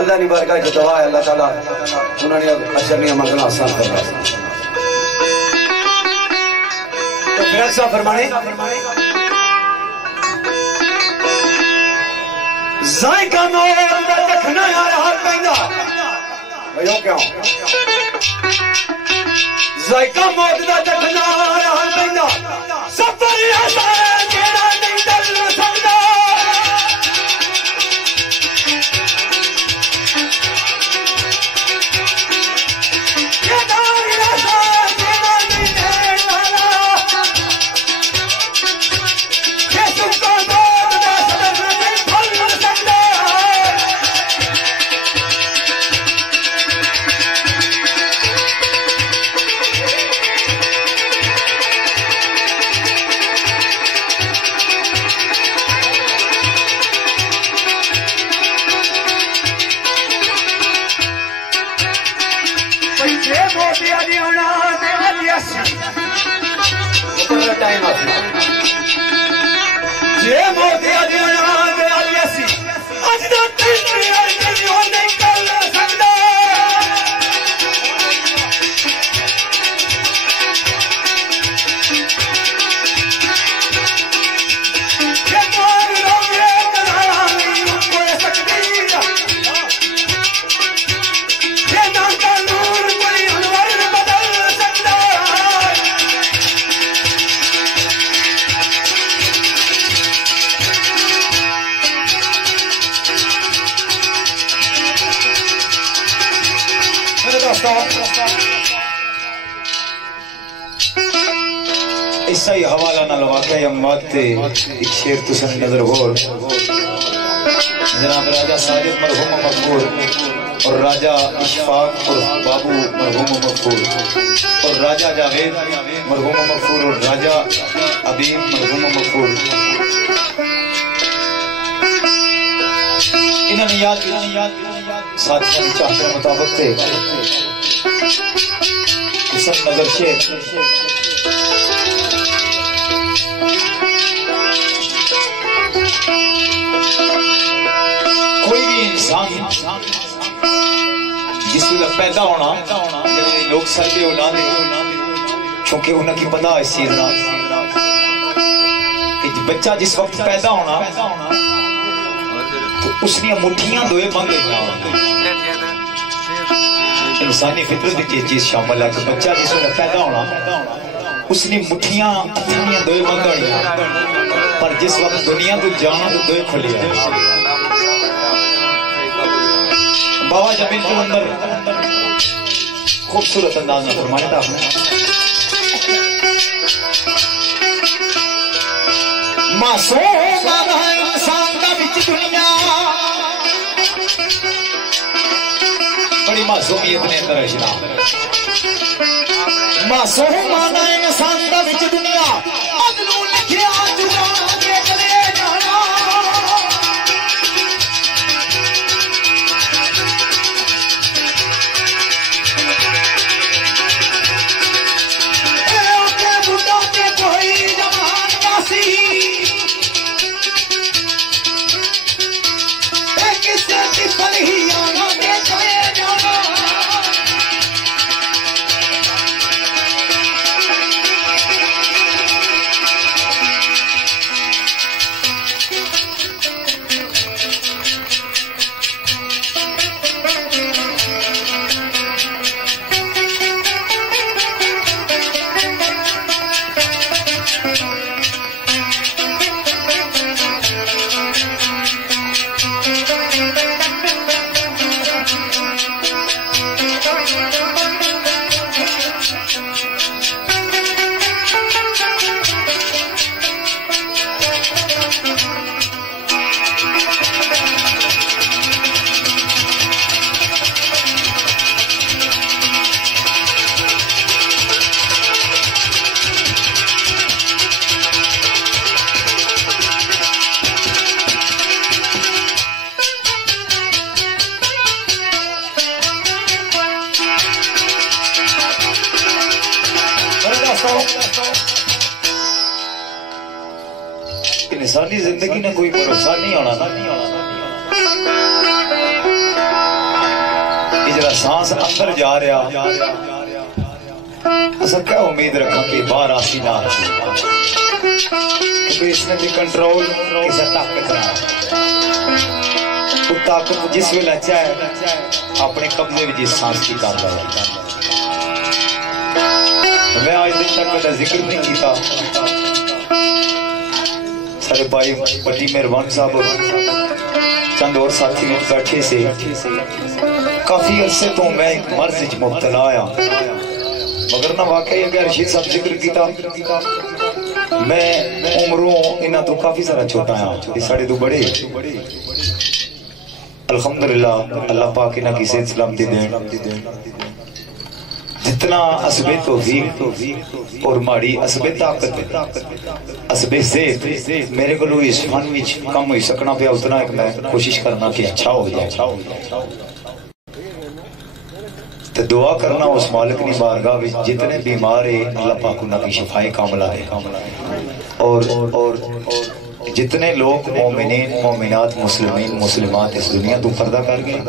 अल्लाह ने बारगाह जो दुआ है अल्लाह ताला उन्होंने अशरनिया मंगना आसान करना। तो फिर ऐसा फरमाने जायका मौत दा देखना यार हाथ पैंदा भयो क्यों जायका मौत दा देखना यार हाथ पैंदा सफर ऐसा है जेड़ा नहीं चल सकदा टाइम जे मोदी अजना दे आलियासी आज दा दिन नहीं कर सकदा ये मोर रोगे करा नहीं कोई सकती ये नाम का नूर कोई अनवर बदल सकदा ऐसा ही हवाला ना वाक़या अम्मात थे एक शेर तुसन नजर गौर जनाब राजा साजिद मरहूम मकबूल और राजा इशफाक और बाबू मरहूम मकबूल और राजा जावेद मरहूम मकबूल और राजा अबीब मरहूम मकबूल इन्होंने याद साथियों की चाहते मुताबिक थे सब नजर शेर कोई भी इंसान जिसमें पैदा होना लोग सर्वे औलाद क्योंकि उन्हें पता इस चीज का कि बच्चा जिस वक्त पैदा होना तो उसने मुठियां दोए बंद इंसानी फितरत की चीज शामिल है कि बच्चा जिस वक्त पैदा होना उसने मुठियां दोए बंद होनी पर जिस वक्त दुनिया तो जाना तो दोए खुली बाबा जमीन के अंदर खूबसूरत अंदाज में फरमाया था आपने मासूम इंसान का बिच दुनिया बड़ी मासूमियत ने अंदर अशरा मासूम इंसान का बिच दुनिया अगलू लिखिया जुबान के चले जाना इंसानी जिंदगी ने कोई भरोसा नहीं होना ना, जरा सांस अंदर जा रहा असा क्या उम्मीद रखा कि बाहर आसी ना, क्योंकि इसने भी कंट्रोल किसी ताकत ना, वो ताकत जिस वेले चाहे अपने कब्जे में जिस सांस की कर ला। मैं आज दिन तक का जिक्र नहीं किया, सारे भाई बड़ी मेहरबान साहब चंद और साथी बैठे से काफी अरसे तो मैं एक मर्ज च मुब्तला आया, मगर ना वाकई अगर रशीद साहब जिक्र किया मैं उम्रों इन्हों तो काफी सारा छोटा आया, साढ़े तो बड़े अल्हम्दुलिल्लाह अल्लाह पाक इन्हों की सेहत सलामती दें, जितना असबे तौफीक और माड़ी असबे ताकत असबे सेहत मेरे को इस फन में कम हो सकना पे उतना एक मैं कोशिश करना कि अच्छा हो जाए। तो दुआ करना उस मालिक की बारगाह में जितने बीमार है अल्लाह पाक उनकी शिफाए कामला है, और जितने लोग मोमिनीन मोमिनात मुस्लिमीन मुस्लिमात इस दुनिया तो पर्दा कर गए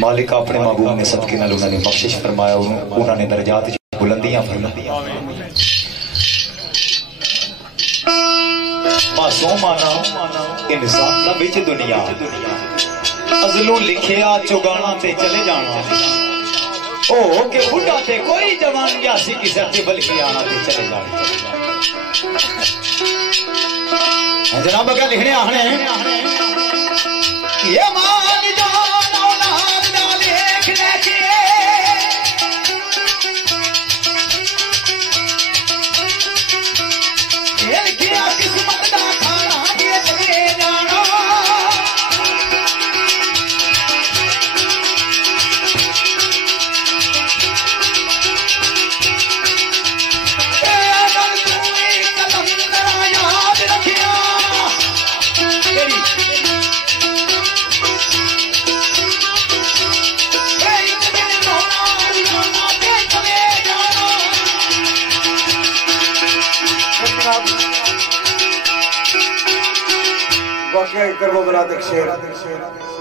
मालिक अपने महबूब ने सदके नाल उन्होंने बख्शिश फरमाया, उन्होंने दर्जात बुलंदियां फरमाई। मासूमाना इंसान दा विच दुनिया अजलों लिखिया चुगाना ते चले जाना, ओ के बुढ़ा ते कोई जवान गया सी किसे ते बल्कि आना ते चले जाना। जनाब का लिखने आहने ये मान जान औलाद दा लेख लेके ये लिखिया किस्मत दा खाना दे चले जाना।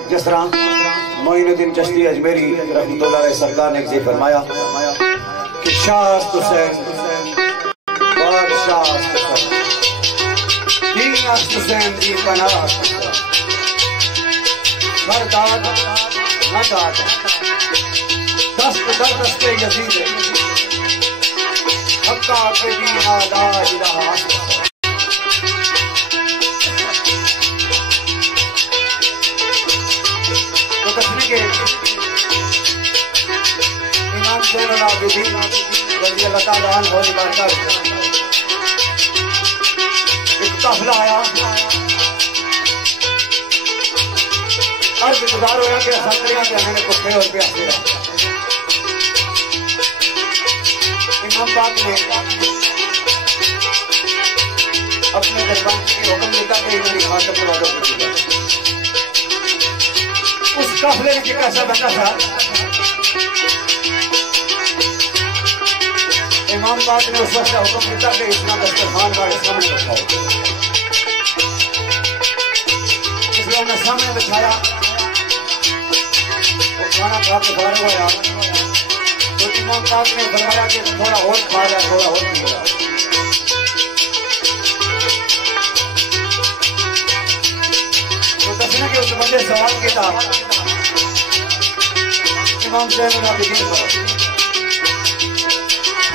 जिस तरह मोइनुद्दीन चिश्ती अजमेरी रहमतुल्लाह अलैह सरकार ने ये फरमाया कि शाह हुसैन बादशाह हुसैन की पनाह बरदात नदात दस्त दस्त यजीद हक्का के दीना ला इलाहा। इमाम ज़ैनुल आबिदीन रज़ियल्लाहु ताला अन्हु की बारगाह एक काफिला आया, अर्ज़ गुज़ार होया कि सत्रियां ते हमें भुखे और प्यासे रहे। इमाम पाक ने अपने दरबार की हुक्म दिता कि इन्होंने खातम पूरा कर दिया। उस काफिले में एक ऐसा बंदा था, इमाम पाक ने उस वक्त हुक्म दिया कि इतना दस्तरखान वाले सामने बिठाओ। इसलिए उन्हें सामने बिठाया, वो खाना खा के बाहर हुआ तो इमाम पाक ने फरमाया कि थोड़ा और खा लिया, थोड़ा और पी लिया। तो दसने के उस बंदे सवाल किया इमाम ज़ैनुल आबिदीन को,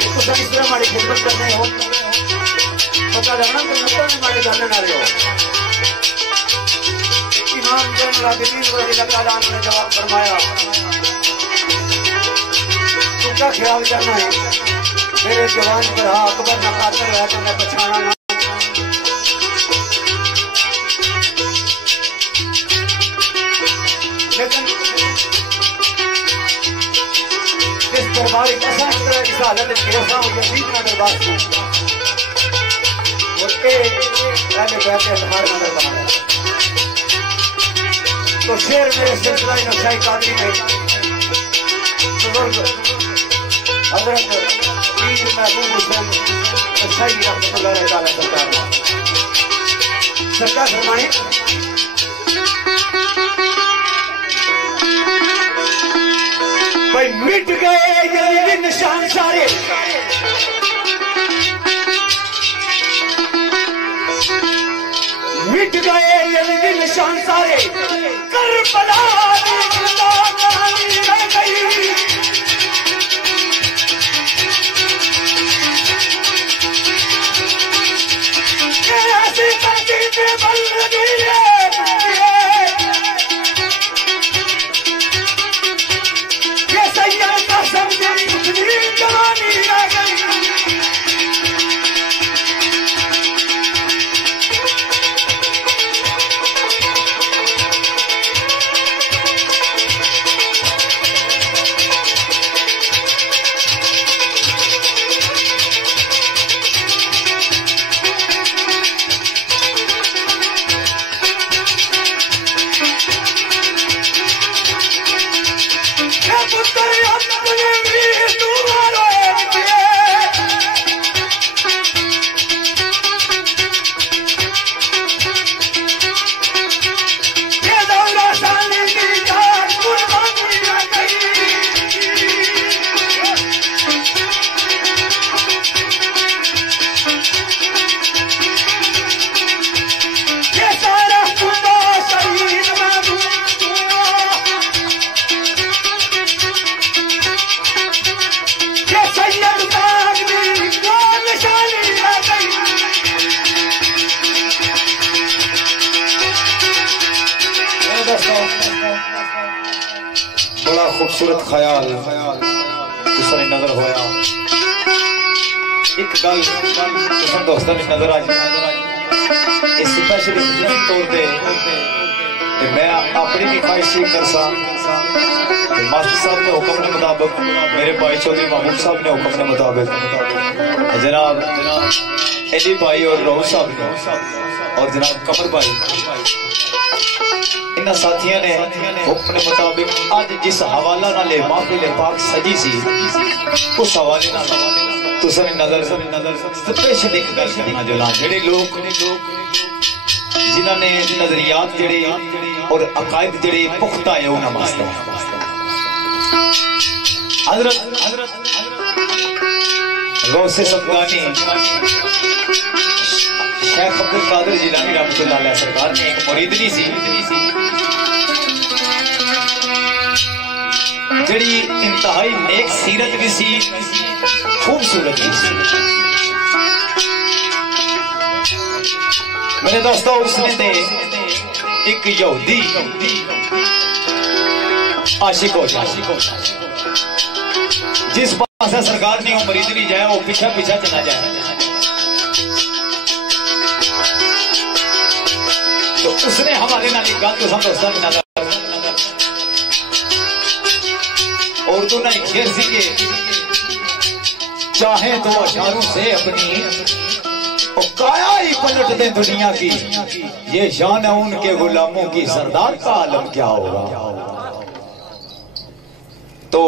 इस तरह हमारी खिदमत करने हो पता लगना तो नस्ल में हमारे जानने ना रहे हो। इमाम ज़ैनुल आबिदीन रज़ियल्लाहु ताला अन्हु ने जवाब फरमाया, तू क्या ख्याल करना है मेरे जवान पर अकबर न कातिल है तो मैं पछाना ना। लेकिन इस दरबार एक ऐसा तरह की हालत गिरफ्ता हो यजीद ना दरबार से और के पहले बैठे हमारे दरबार है। तो शेर मेरे सिलसिला नक्शाई कादरी में बुजुर्ग हजरत पीर महबूब हुसैन सही रहमतुल्लाह अलैह सरकार फरमाए भाई मिट गए ये निशान सारे मिट गए ये निशान सारे करबला की कहानी रह गई ऐसी तकदीर बन गई है ये सैयद का समझी मुस्लिम जवानी रह गई बड़ा खूबसूरत ख्याल तुसां नजर होया एक गल तुसां दोस्तां दी नजर आ जाए स्पेशली तौर पे मैं अपनी भी ख्वाहिश करसा मास्टर साहब के हुक्म के मुताबिक मेरे भाई चौधरी महबूब साहब ने हुक्म के मुताबिक जनाब अली भाई और राहुल साहब ने और जनाब कमर भाई इन साथियों ने हुक्म के मुताबिक आज जिस हवाला नाल महफिल पाक सजी सी उस हवाले नाल तुसां नजर स्पेशल एक गल करना जला जेडे लोग जिन्हां ने नजरियात जेडे और अकायद जेडे पुख्ता है उन्हां वास्ते हजरत गौसे सब्बानी शेख अब्दुल कादिर जिलानी रहमतुल्लाह अलैह सरकार ने एक मुरीदनी सी जड़ी इंतहाई नेक सीरत भी सी खूबसूरत भी सी मेरे दोस्तों उसने दे एक यहूदी आशिक हो जाए जिस पास सरकार ने मुरीदनी जाए वो पीछा पीछा चला जाए तो उसने हमारे नाल एक गल तो सब दोस्तों की नजर और तो ना शेर सी के चाहे तो अशारों से अपनी काया ही पलट दे दुनिया की ये शान है उनके गुलामों की सरदार का आलम क्या होगा तो